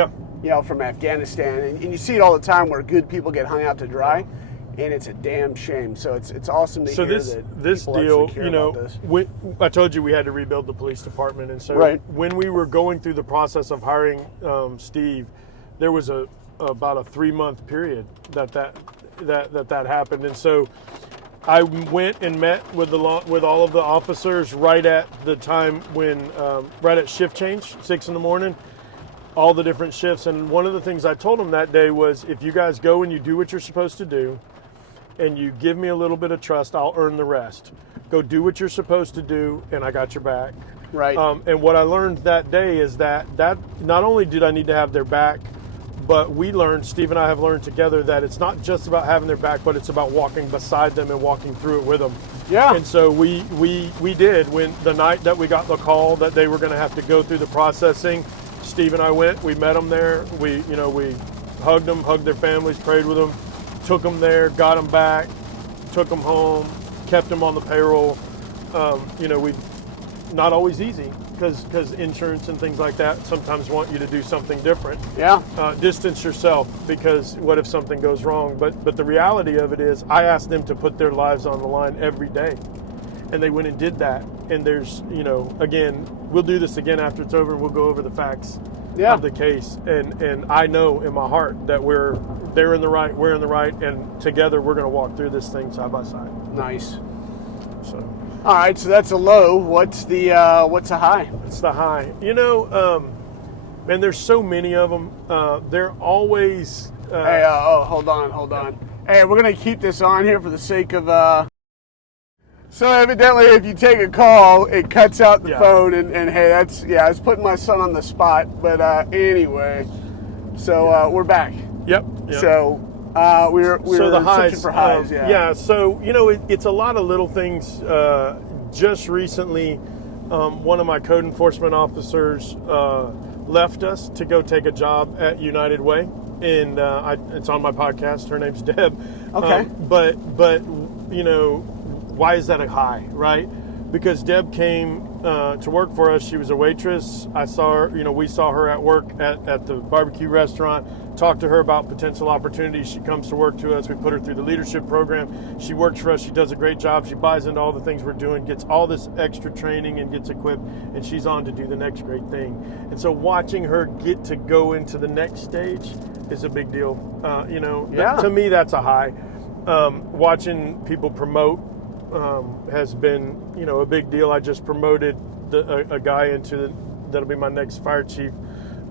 from Afghanistan, and you see it all the time where good people get hung out to dry, and it's a damn shame. So it's awesome to hear that this people deal, actually care about this. I told you we had to rebuild the police department, and so Right. when we were going through the process of hiring Steve, there was about a 3-month period that happened, and so I went and met with all of the officers right at the time when right at shift change, 6 a.m, all the different shifts. And one of the things I told them that day was, if you guys go and you do what you're supposed to do, and you give me a little bit of trust, I'll earn the rest. Go do what you're supposed to do, and I got your back. Right. And what I learned that day is that not only did I need to have their back, but Steve and I have learned together that it's not just about having their back, but it's about walking beside them and walking through it with them. Yeah. And so we did. When the night that we got the call that they were going to have to go through the processing, Steve and I went. We met them there. We hugged them, hugged their families, prayed with them, took them there, got them back, took them home, kept them on the payroll. We not always easy because insurance and things like that sometimes want you to do something different. Yeah. Distance yourself, because what if something goes wrong? But the reality of it is, I asked them to put their lives on the line every day, and they went and did that. And there's, again, we'll do this again after it's over. We'll go over the facts of the case, and I know in my heart that they're in the right, we're in the right, and together we're going to walk through this thing side by side. Nice. So. All right, so that's a low. What's a high? It's the high. Man, there's so many of them. They're always. Hey, hold on. Hey, we're gonna keep this on here for the sake of. So evidently, if you take a call, it cuts out the phone, and hey, it's putting my son on the spot. But anyway, so we're back. Yep. So. We're so the highs, searching for highs, so it's a lot of little things. Just recently, one of my code enforcement officers left us to go take a job at United Way, and it's on my podcast. Her name's Deb. Okay. But why is that a high, right? Because Deb came to work for us. She was a waitress. I saw her, we saw her at work at the barbecue restaurant, talked to her about potential opportunities. She comes to work to us. We put her through the leadership program. She works for us. She does a great job. She buys into all the things we're doing, gets all this extra training, and gets equipped, and she's on to do the next great thing. And so watching her get to go into the next stage is a big deal. To me, that's a high. Watching people promote has been, a big deal. I just promoted a guy that'll be my next fire chief,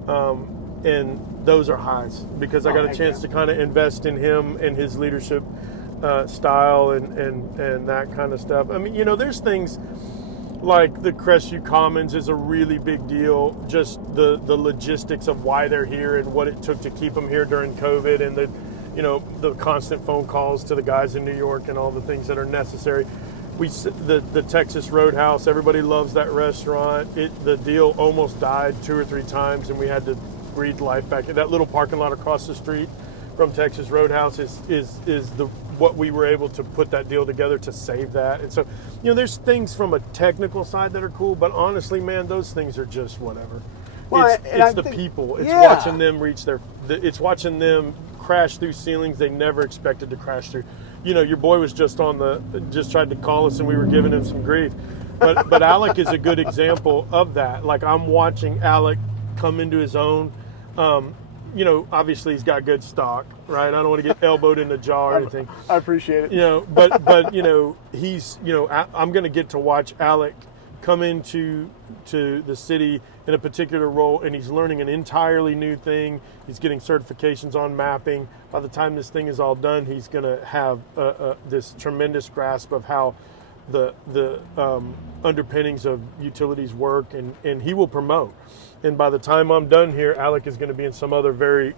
and those are highs because I got a chance to kind of invest in him and his leadership style and that kind of stuff. I mean, there's things like the Crestview Commons is a really big deal. Just the logistics of why they're here and what it took to keep them here during COVID, and the constant phone calls to the guys in New York and all the things that are necessary. The Texas Roadhouse, everybody loves that restaurant. The deal almost died 2 or 3 times, and we had to breathe life back. That little parking lot across the street from Texas Roadhouse is what we were able to put that deal together to save that. And so, there's things from a technical side that are cool, but honestly, man, those things are just whatever. Well, it's the people. It's watching them it's watching them crash through ceilings they never expected to crash through. Your boy was just tried to call us, and we were giving him some grief. But Alec is a good example of that. Like, I'm watching Alec come into his own. Obviously he's got good stock, right? I don't want to get elbowed in the jaw or anything. I appreciate it. But he's, I'm going to get to watch Alec come into the city in a particular role, and he's learning an entirely new thing. He's getting certifications on mapping. By the time this thing is all done, he's going to have this tremendous grasp of how the underpinnings of utilities work, and he will promote. And by the time I'm done here, Alec is going to be in some other very,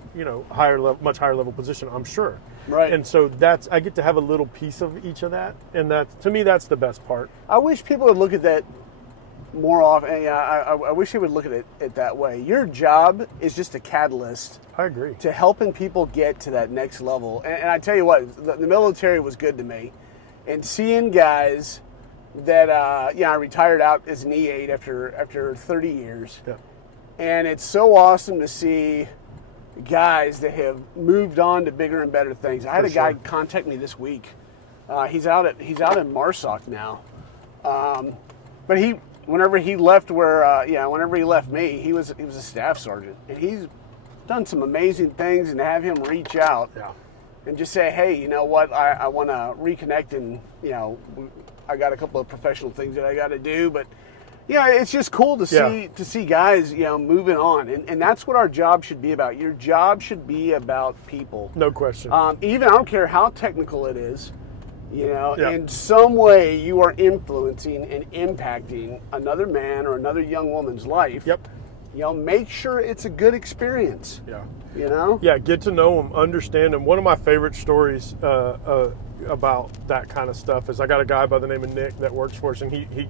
much higher level position, I'm sure. Right. And so I get to have a little piece of each of that, and to me, that's the best part. I wish people would look at that more often. Yeah, I wish they would look at it that way. Your job is just a catalyst. I agree. To helping people get to that next level. And I tell you what, the military was good to me. And seeing guys that, I retired out as an E8 after 30 years. Yeah. And it's so awesome to see guys that have moved on to bigger and better things. I had a guy contact me this week. He's out in Marsoc now. But whenever he left whenever he left me, he was a staff sergeant, and he's done some amazing things. And to have him reach out and just say, hey, you know what, I want to reconnect, and I got a couple of professional things that I got to do, but. Yeah, it's just cool to see guys, moving on, and that's what our job should be about. Your job should be about people. No question. Even I don't care how technical it is, in some way you are influencing and impacting another man or another young woman's life. Yep. Make sure it's a good experience. Yeah. Yeah, get to know them, understand them. One of my favorite stories about that kind of stuff is I got a guy by the name of Nick that works for us, and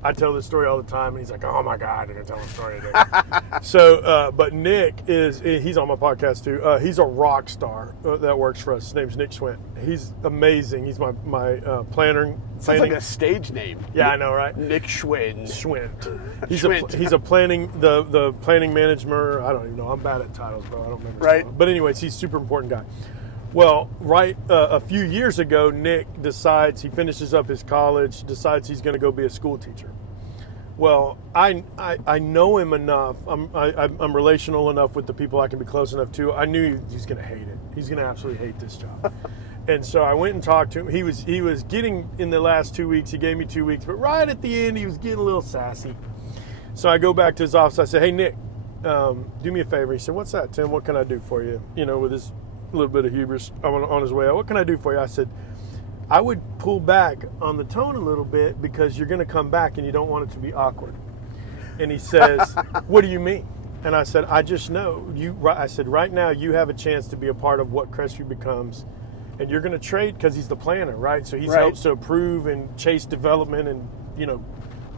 I tell this story all the time, and he's like, oh my God, I'm going to tell him a story today. So, but Nick he's on my podcast too. He's a rock star that works for us. His name's Nick Schwint. He's amazing. He's my planner. Sounds like a stage name. Yeah, I know, right? Nick Schwint. He's a planning, the planning manager. I don't even know. I'm bad at titles, bro. I don't remember. Right. But anyways, he's a super important guy. Well, a few years ago, Nick he finishes up his college, decides he's going to go be a school teacher. Well, I know him enough. I'm relational enough with the people I can be close enough to. I knew he's going to hate it. He's going to absolutely hate this job. And so I went and talked to him. He was getting, in the last 2 weeks, he gave me 2 weeks, but right at the end, he was getting a little sassy. So I go back to his office. I said, hey, Nick, do me a favor. He said, what's that, Tim? What can I do for you? With his little bit of hubris on his way out. What can I do for you? I said, I would pull back on the tone a little bit because you're going to come back and you don't want it to be awkward. And he says, what do you mean? And I said, I just know I said, right now you have a chance to be a part of what Crestview becomes, and you're going to trade because he's the planner, right? So he's helps to approve and chase development and,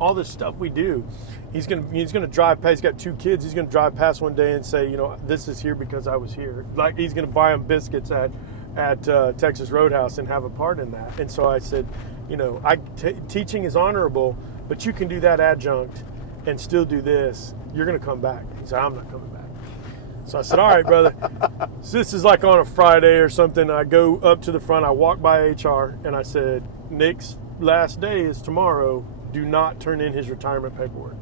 all this stuff we do. He's gonna drive past. He's got 2 kids. He's gonna drive past one day and say, this is here because I was here. Like he's gonna buy them biscuits at Texas Roadhouse and have a part in that. And so I said, teaching is honorable, but you can do that adjunct and still do this. You're gonna come back. He said, I'm not coming back. So I said, all right, brother. So this is like on a Friday or something. I go up to the front. I walk by HR and I said, Nick's last day is tomorrow. Do not turn in his retirement paperwork.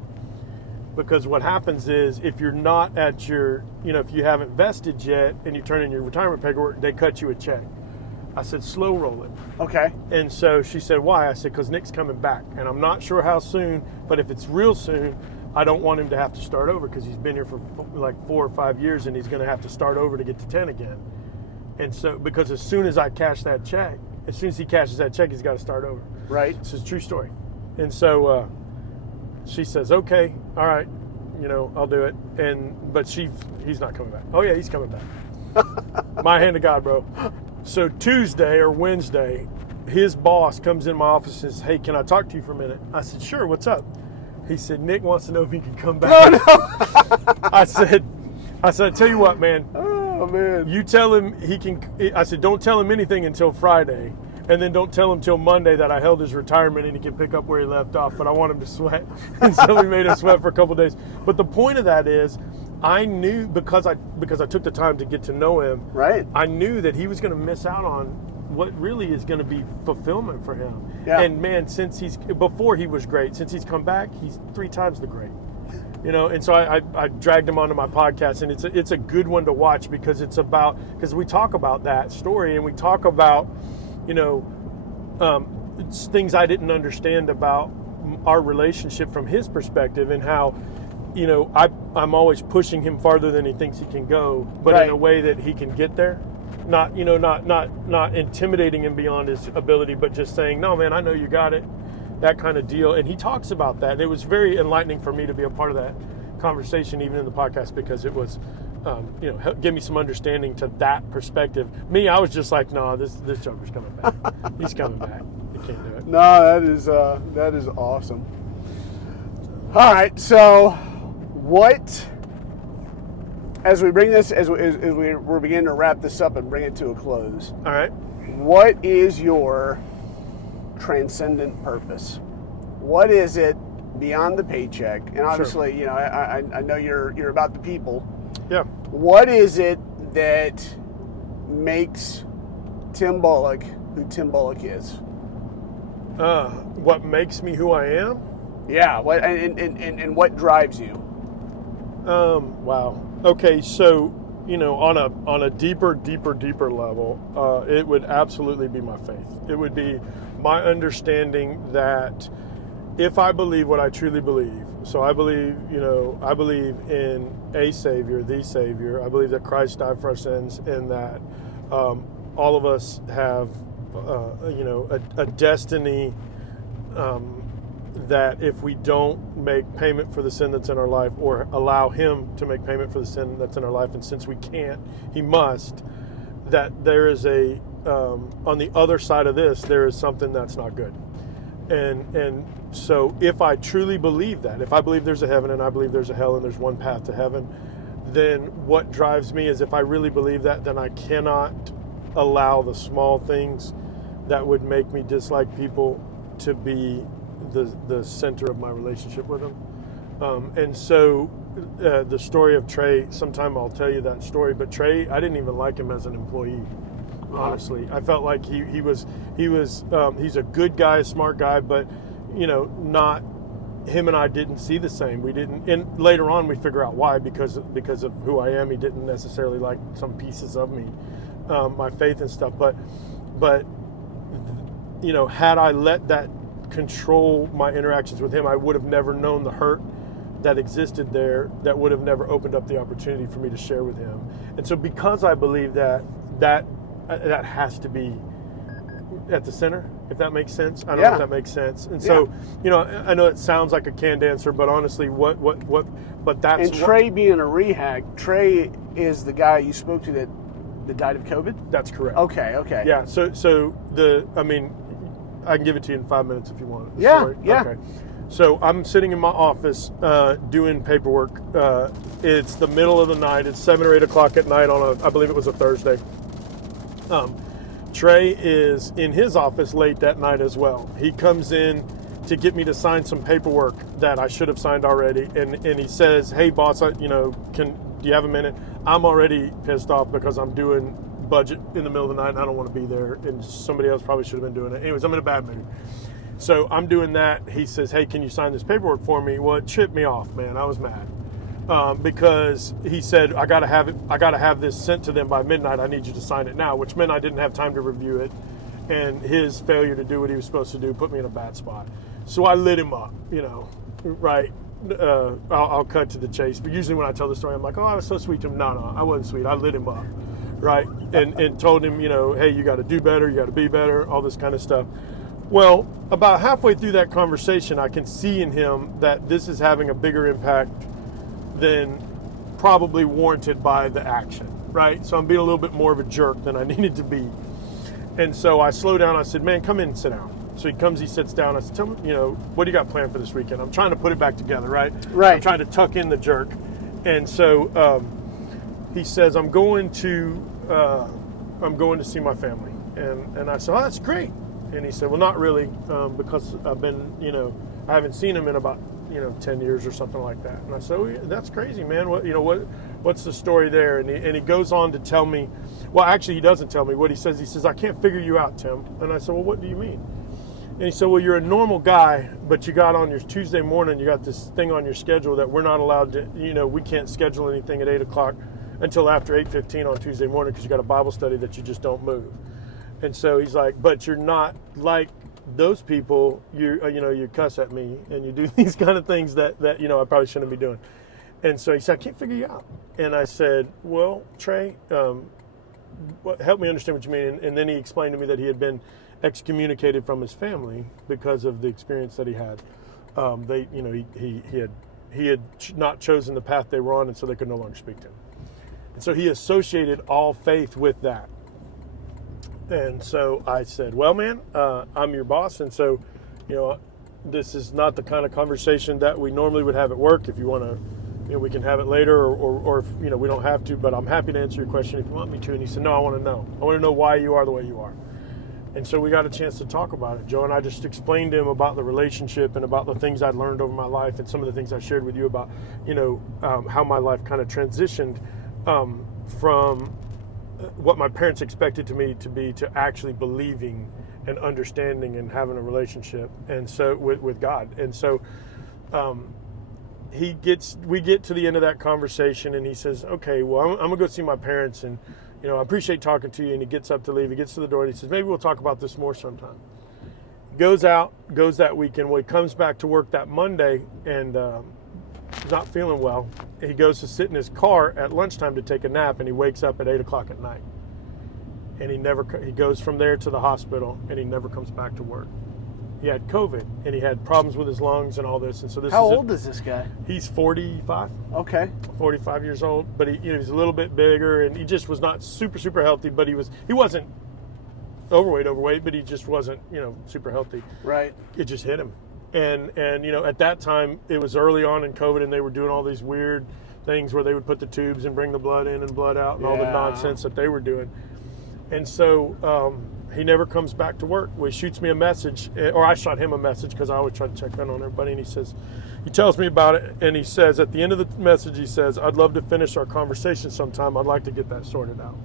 Because what happens is if you're not at your, if you haven't vested yet and you turn in your retirement paperwork, they cut you a check. I said, slow roll it. Okay. And so she said, why? I said, because Nick's coming back. And I'm not sure how soon, but if it's real soon, I don't want him to have to start over because he's been here for like 4 or 5 years and he's going to have to start over to get to 10 again. And so, because as soon as he cashes that check, he's got to start over. Right. This is a true story. And so she says, okay, all right, I'll do it. But he's not coming back. Oh yeah, he's coming back. My hand to God, bro. So Tuesday or Wednesday, his boss comes in my office and says, hey, can I talk to you for a minute? I said, sure, what's up? He said, Nick wants to know if he can come back. Oh, no. I said, I tell you what, man. Oh, man. You tell him he can. I said, don't tell him anything until Friday. And then don't tell him till Monday that I held his retirement and he can pick up where he left off. But I want him to sweat. And so we made him sweat for a couple of days. But the point of that is, I knew because I took the time to get to know him. Right. I knew that he was going to miss out on what really is going to be fulfillment for him. Yeah. And man, before he was great, since he's come back, he's 3 times the great. And so I dragged him onto my podcast, and it's a good one to watch because we talk about that story and we talk about, things I didn't understand about our relationship from his perspective, and how, I'm always pushing him farther than he thinks he can go, but right. in a way that he can get there. Not intimidating him beyond his ability, but just saying, no, man, I know you got it, that kind of deal. And he talks about that. And it was very enlightening for me to be a part of that conversation, even in the podcast, because it was, give me some understanding to that perspective. Me, I was just like, no, this joker's coming back. He's coming back. He can't do it. No, that is awesome. All right, so as we bring this, as we're beginning to wrap this up and bring it to a close. All right. What is your transcendent purpose? What is it beyond the paycheck? And obviously, Sure. I know you're about the people. Yeah. What is it that makes Tim Bolduc who Tim Bolduc is? What makes me who I am? Yeah. What and what drives you? Wow. Okay, so on a deeper level, it would absolutely be my faith. It would be my understanding that if I believe what I truly believe, so I believe in a Savior, the Savior. I believe that Christ died for our sins, and that all of us have a destiny. That if we don't make payment for the sin that's in our life, or allow him to make payment for the sin that's in our life, and since we can't, he must, that there is on the other side of this, there is something that's not good. And so if I truly believe that, if I believe there's a heaven and I believe there's a hell and there's one path to heaven, then what drives me is, if I really believe that, then I cannot allow the small things that would make me dislike people to be the center of my relationship with them. And so the story of Trey, sometime I'll tell you that story, but Trey, I didn't even like him as an employee, honestly. I felt like he's a good guy, a smart guy, but not, him and I didn't see the same. We didn't, and later on we figure out why, because of who I am. He didn't necessarily like some pieces of me, my faith and stuff, but had I let that control my interactions with him, I would have never known the hurt that existed there, that would have never opened up the opportunity for me to share with him. And so because I believe that has to be at the center, if that makes sense. I don't know if that makes sense. And so, I know it sounds like a canned answer, but honestly, but that's... And Trey being a rehab, Trey is the guy you spoke to that died of COVID? That's correct. Okay. Yeah, I can give it to you in 5 minutes if you want it. Yeah. Okay. So I'm sitting in my office doing paperwork. It's the middle of the night. It's 7 or 8 o'clock at night on I believe it was a Thursday. Trey is in his office late that night as well. He comes in to get me to sign some paperwork that I should have signed already. And he says, hey, boss, do you have a minute? I'm already pissed off because I'm doing budget in the middle of the night and I don't want to be there, and somebody else probably should have been doing it. Anyways, I'm in a bad mood. So I'm doing that. He says, hey, can you sign this paperwork for me? Well, it tripped me off, man. I was mad because he said, I gotta have this sent to them by midnight. I need you to sign it now, which meant I didn't have time to review it, and his failure to do what he was supposed to do put me in a bad spot. So I lit him up, right? I'll cut to the chase, but usually when I tell the story, I'm like, oh, I was so sweet to him. No, I wasn't sweet. I lit him up. Right, and told him, hey, you got to do better, you got to be better, all this kind of stuff. Well, about halfway through that conversation, I can see in him that this is having a bigger impact than probably warranted by the action, right? So I'm being a little bit more of a jerk than I needed to be. And so I slowed down. I said, man, come in and sit down. So he comes, he sits down. I said, tell me, what do you got planned for this weekend? I'm trying to put it back together, right? Right. I'm trying to tuck in the jerk. And so he says, I'm going to see my family. And I said, oh, that's great. And he said, well, not really, because I've been, I haven't seen him in about, 10 years or something like that. And I said, oh, that's crazy, man. What's the story there? And he goes on to tell me, well, actually, he doesn't tell me what he says. He says, I can't figure you out, Tim. And I said, well, what do you mean? And he said, well, you're a normal guy, but you got on your Tuesday morning, you got this thing on your schedule that we're not allowed to, we can't schedule anything at 8 o'clock until after 8:15 on Tuesday morning because you got a Bible study that you just don't move. And so he's like, but you're not like those people, you cuss at me and you do these kind of things that I probably shouldn't be doing. And so he said, I can't figure you out. And I said, well, Trey, help me understand what you mean. And then he explained to me that he had been excommunicated from his family because of the experience that he had. He had not chosen the path they were on, and so they could no longer speak to him. And so he associated all faith with that. And so I said, well, man, I'm your boss, and so, this is not the kind of conversation that we normally would have at work. If you want to, we can have it later, or if, we don't have to, but I'm happy to answer your question if you want me to. And he said, no, I want to know. I want to know why you are the way you are. And so we got a chance to talk about it. Joe and I just explained to him about the relationship and about the things I'd learned over my life and some of the things I shared with you about, how my life kind of transitioned from what my parents expected me to be to actually believing and understanding and having a relationship, and so with God. And so we get to the end of that conversation, and he says, okay, well, I'm gonna go see my parents, and I appreciate talking to you. And he gets up to leave. He gets to the door and he says, maybe we'll talk about this more sometime. Goes that weekend. Well, he comes back to work that Monday and he's not feeling well. He goes to sit in his car at lunchtime to take a nap, and he wakes up at 8 o'clock at night. And he goes from there to the hospital, and he never comes back to work. He had COVID, and he had problems with his lungs and all this. And so How old is this guy? He's 45. Okay. 45 years old, but he's a little bit bigger, and he just was not super, super healthy, but he wasn't overweight, but he just wasn't, super healthy. Right. It just hit him. And at that time, it was early on in COVID, and they were doing all these weird things where they would put the tubes and bring the blood in and blood out and all the nonsense that they were doing. And so he never comes back to work. Well, he shoots me a message, or I shot him a message because I always try to check in on everybody. And he tells me about it, and he says at the end of the message, he says, I'd love to finish our conversation sometime. I'd like to get that sorted out.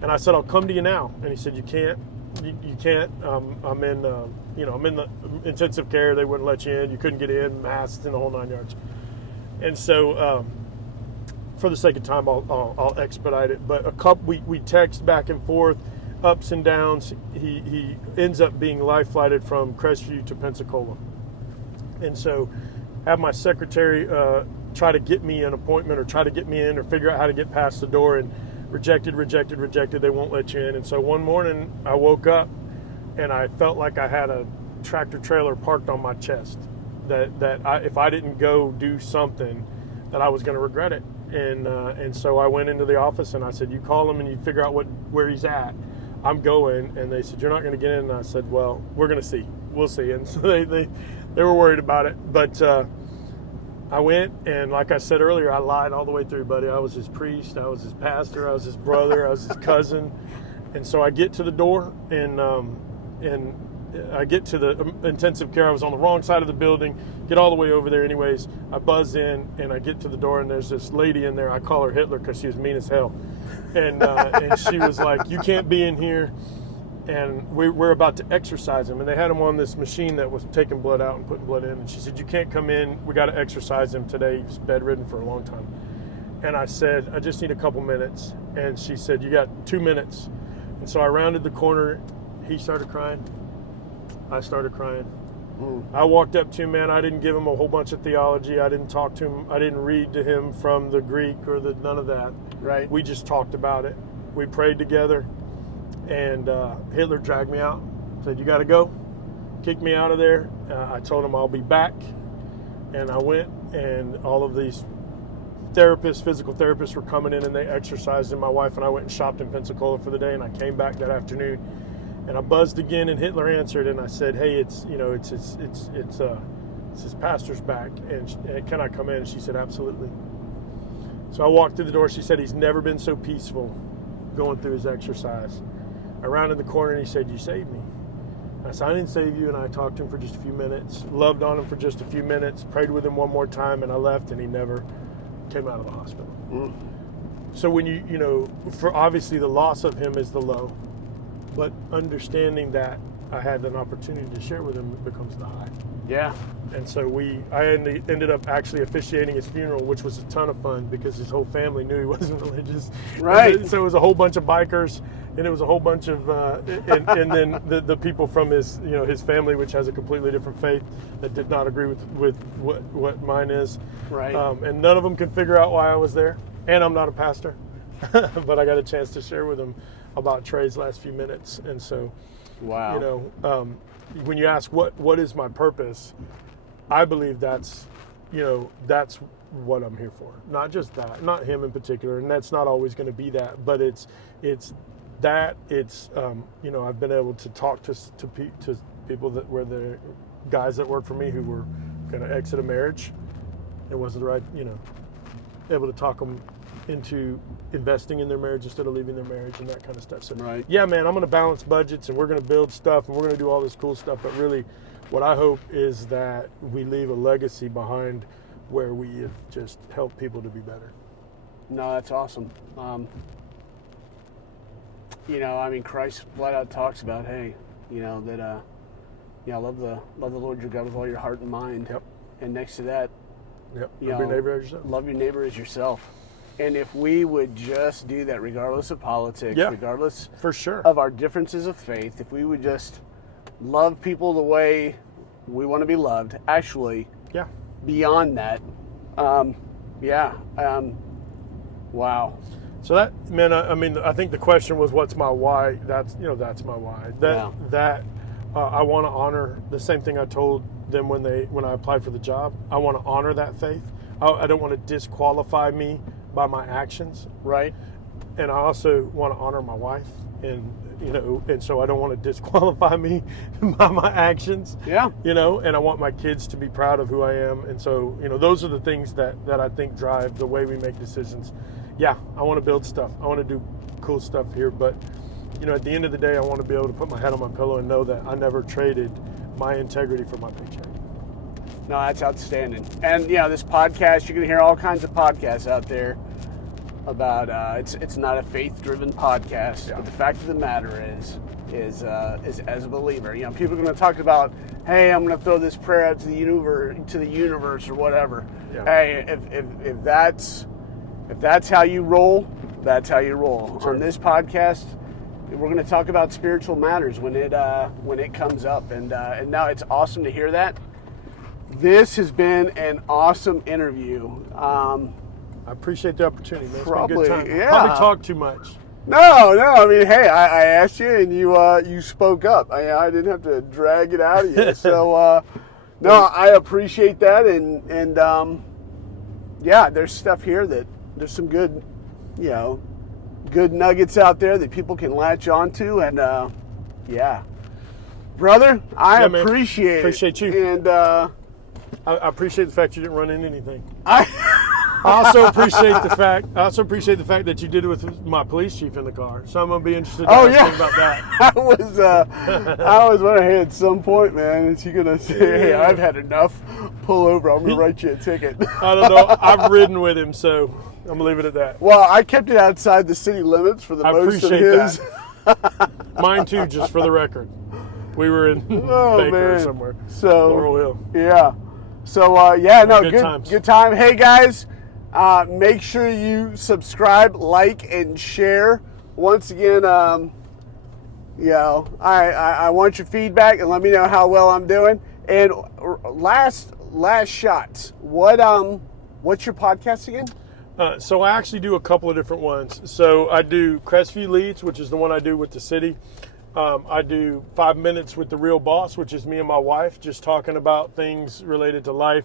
And I said, I'll come to you now. And he said, you can't. You can't. I'm in the intensive care. They wouldn't let you in. You couldn't get in. Masks and the whole 9 yards. And so, for the sake of time, I'll expedite it. But we text back and forth, ups and downs. He ends up being life flighted from Crestview to Pensacola. And so, have my secretary try to get me an appointment or try to get me in or figure out how to get past the door, and rejected. They won't let you in. And so one morning I woke up and I felt like I had a tractor trailer parked on my chest, that if I didn't go do something, that I was going to regret it. And so I went into the office and I said, you call him and you figure out where he's at. I'm going. And they said, you're not going to get in. And I said, well, we're going to see. We'll see. And so they were worried about it. But I went, and like I said earlier, I lied all the way through, buddy. I was his priest, I was his pastor, I was his brother, I was his cousin. And so I get to the door, and I get to the intensive care. I was on the wrong side of the building, get all the way over there anyways. I buzz in, and I get to the door, and there's this lady in there. I call her Hitler because she was mean as hell. And she was like, you can't be in here. And we're about to exercise him. And they had him on this machine that was taking blood out and putting blood in. And she said, you can't come in. We got to exercise him today. He's bedridden for a long time. And I said, I just need a couple minutes. And she said, you got 2 minutes. And so I rounded the corner. He started crying. I started crying. I walked up to him, man. I didn't give him a whole bunch of theology. I didn't talk to him. I didn't read to him from the Greek or none of that. Right. We just talked about it. We prayed together. And Hitler dragged me out, said, you got to go, kicked me out of there. I told him I'll be back. And I went, and all of these physical therapists were coming in, and they exercised. And my wife and I went and shopped in Pensacola for the day, and I came back that afternoon. And I buzzed again, and Hitler answered, and I said, hey, it's his pastor's back, and can I come in? And she said, absolutely. So I walked through the door. She said, he's never been so peaceful going through his exercise. I rounded the corner, and he said, you saved me. I said, I didn't save you. And I talked to him for just a few minutes, loved on him for just a few minutes, prayed with him one more time, and I left, and he never came out of the hospital. So when for obviously the loss of him is the low, but understanding that I had an opportunity to share with him becomes the high. Yeah. And so I ended up actually officiating his funeral, which was a ton of fun because his whole family knew he wasn't religious. Right. So it was a whole bunch of bikers, and it was a whole bunch of, and then the people from his, his family, which has a completely different faith, that did not agree with what mine is. Right. And none of them could figure out why I was there. And I'm not a pastor, but I got a chance to share with them about Trey's last few minutes. And so, wow. When you ask what is my purpose, I believe that's what I'm here for. Not just that, not him in particular, and that's not always going to be that, but it's I've been able to talk to people that were the guys that worked for me who were going to exit a marriage. It wasn't the right, able to talk them into investing in their marriage instead of leaving their marriage and that kind of stuff. So, right. Yeah, man, I'm going to balance budgets and we're going to build stuff and we're going to do all this cool stuff. But really, what I hope is that we leave a legacy behind where we have just helped people to be better. No, that's awesome. Christ flat out talks about, hey, love the Lord your God with all your heart and mind. Yep. And next to that, love your neighbor as yourself. Love your neighbor as yourself. And if we would just do that, regardless of politics, regardless for sure of our differences of faith, if we would just love people the way we want to be loved, actually, beyond that, wow. So that, man, I think the question was, what's my why? That's my why. I want to honor the same thing I told them when I applied for the job. I want to honor that faith. I don't want to disqualify me by my actions. Right. And I also want to honor my wife, and so I don't want to disqualify me by my actions. Yeah. And I want my kids to be proud of who I am. And so, those are the things that I think drive the way we make decisions. Yeah, I want to build stuff. I want to do cool stuff here, but at the end of the day, I want to be able to put my head on my pillow and know that I never traded my integrity for my paycheck. No, that's outstanding. And this podcast, you're going to hear all kinds of podcasts out there about it's not a faith-driven podcast, but the fact of the matter is as a believer, people are going to talk about, hey, I'm going to throw this prayer out to the universe or whatever. Yeah. Hey, if that's how you roll, that's how you roll. Sure. On this podcast, we're going to talk about spiritual matters when it comes up, and now it's awesome to hear that. This has been an awesome interview. I appreciate the opportunity, man. It's probably, been a good time. Yeah. Probably talk too much. No. Hey, I asked you, and you spoke up. I didn't have to drag it out of you. So, I appreciate that, and there's stuff here there's some good, good nuggets out there that people can latch onto, and brother, I appreciate you, and I appreciate the fact you didn't run into anything. I also appreciate the fact that you did it with my police chief in the car. So I'm gonna be interested to ask about that. I was wondering, hey, at some point, man, is he gonna say, hey, I've had enough, pull over, I'm gonna write you a ticket? I don't know. I've ridden with him, so I'm gonna leave it at that. Well, I kept it outside the city limits for the most of his. That. Mine too, just for the record. We were in Baker or somewhere. So Laurel Hill. Yeah. So good time. Hey guys, make sure you subscribe, like, and share. Once again, I want your feedback and let me know how well I'm doing. And last shots. What's your podcast again? So I actually do a couple of different ones. So I do Crestview Leads, which is the one I do with the city. I do 5 minutes with the real boss, which is me and my wife, just talking about things related to life,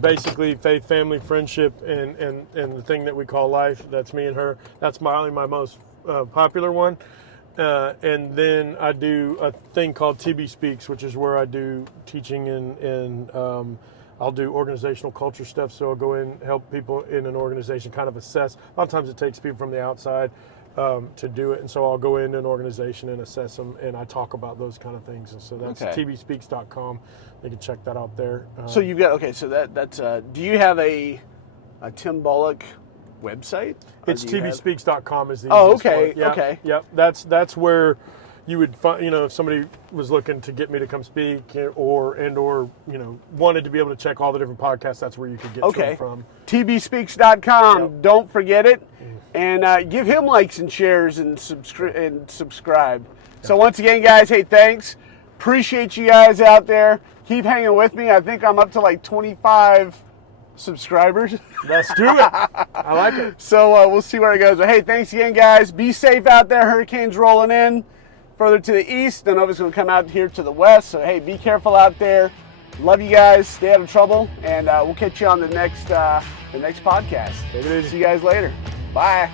basically faith, family, friendship, and the thing that we call life. That's me and her. That's my most popular one. And then I do a thing called TB Speaks, which is where I do teaching and I'll do organizational culture stuff. So I'll go in, help people in an organization kind of assess. A lot of times it takes people from the outside to do it. And so I'll go into an organization and assess them, and I talk about those kind of things. And so that's tbspeaks.com. You can check that out there. So you've got, so that's, do you have a Tim Bolduc website? It's tbspeaks.com is the Oh, easiest okay, one. Yeah, okay. Yep, that's where you would find, if somebody was looking to get me to come speak or wanted to be able to check all the different podcasts, that's where you could get to them from. tbspeaks.com. Yep. Don't forget it. And give him likes and shares and subscribe. So once again, guys, hey, thanks. Appreciate you guys out there. Keep hanging with me. I think I'm up to like 25 subscribers. Let's do it. I like it. So we'll see where it goes. But hey, thanks again, guys. Be safe out there. Hurricanes rolling in further to the east. Don't know if it's going to come out here to the west. So hey, be careful out there. Love you guys. Stay out of trouble. And we'll catch you on the next podcast. Take it easy. See you guys later. Bye.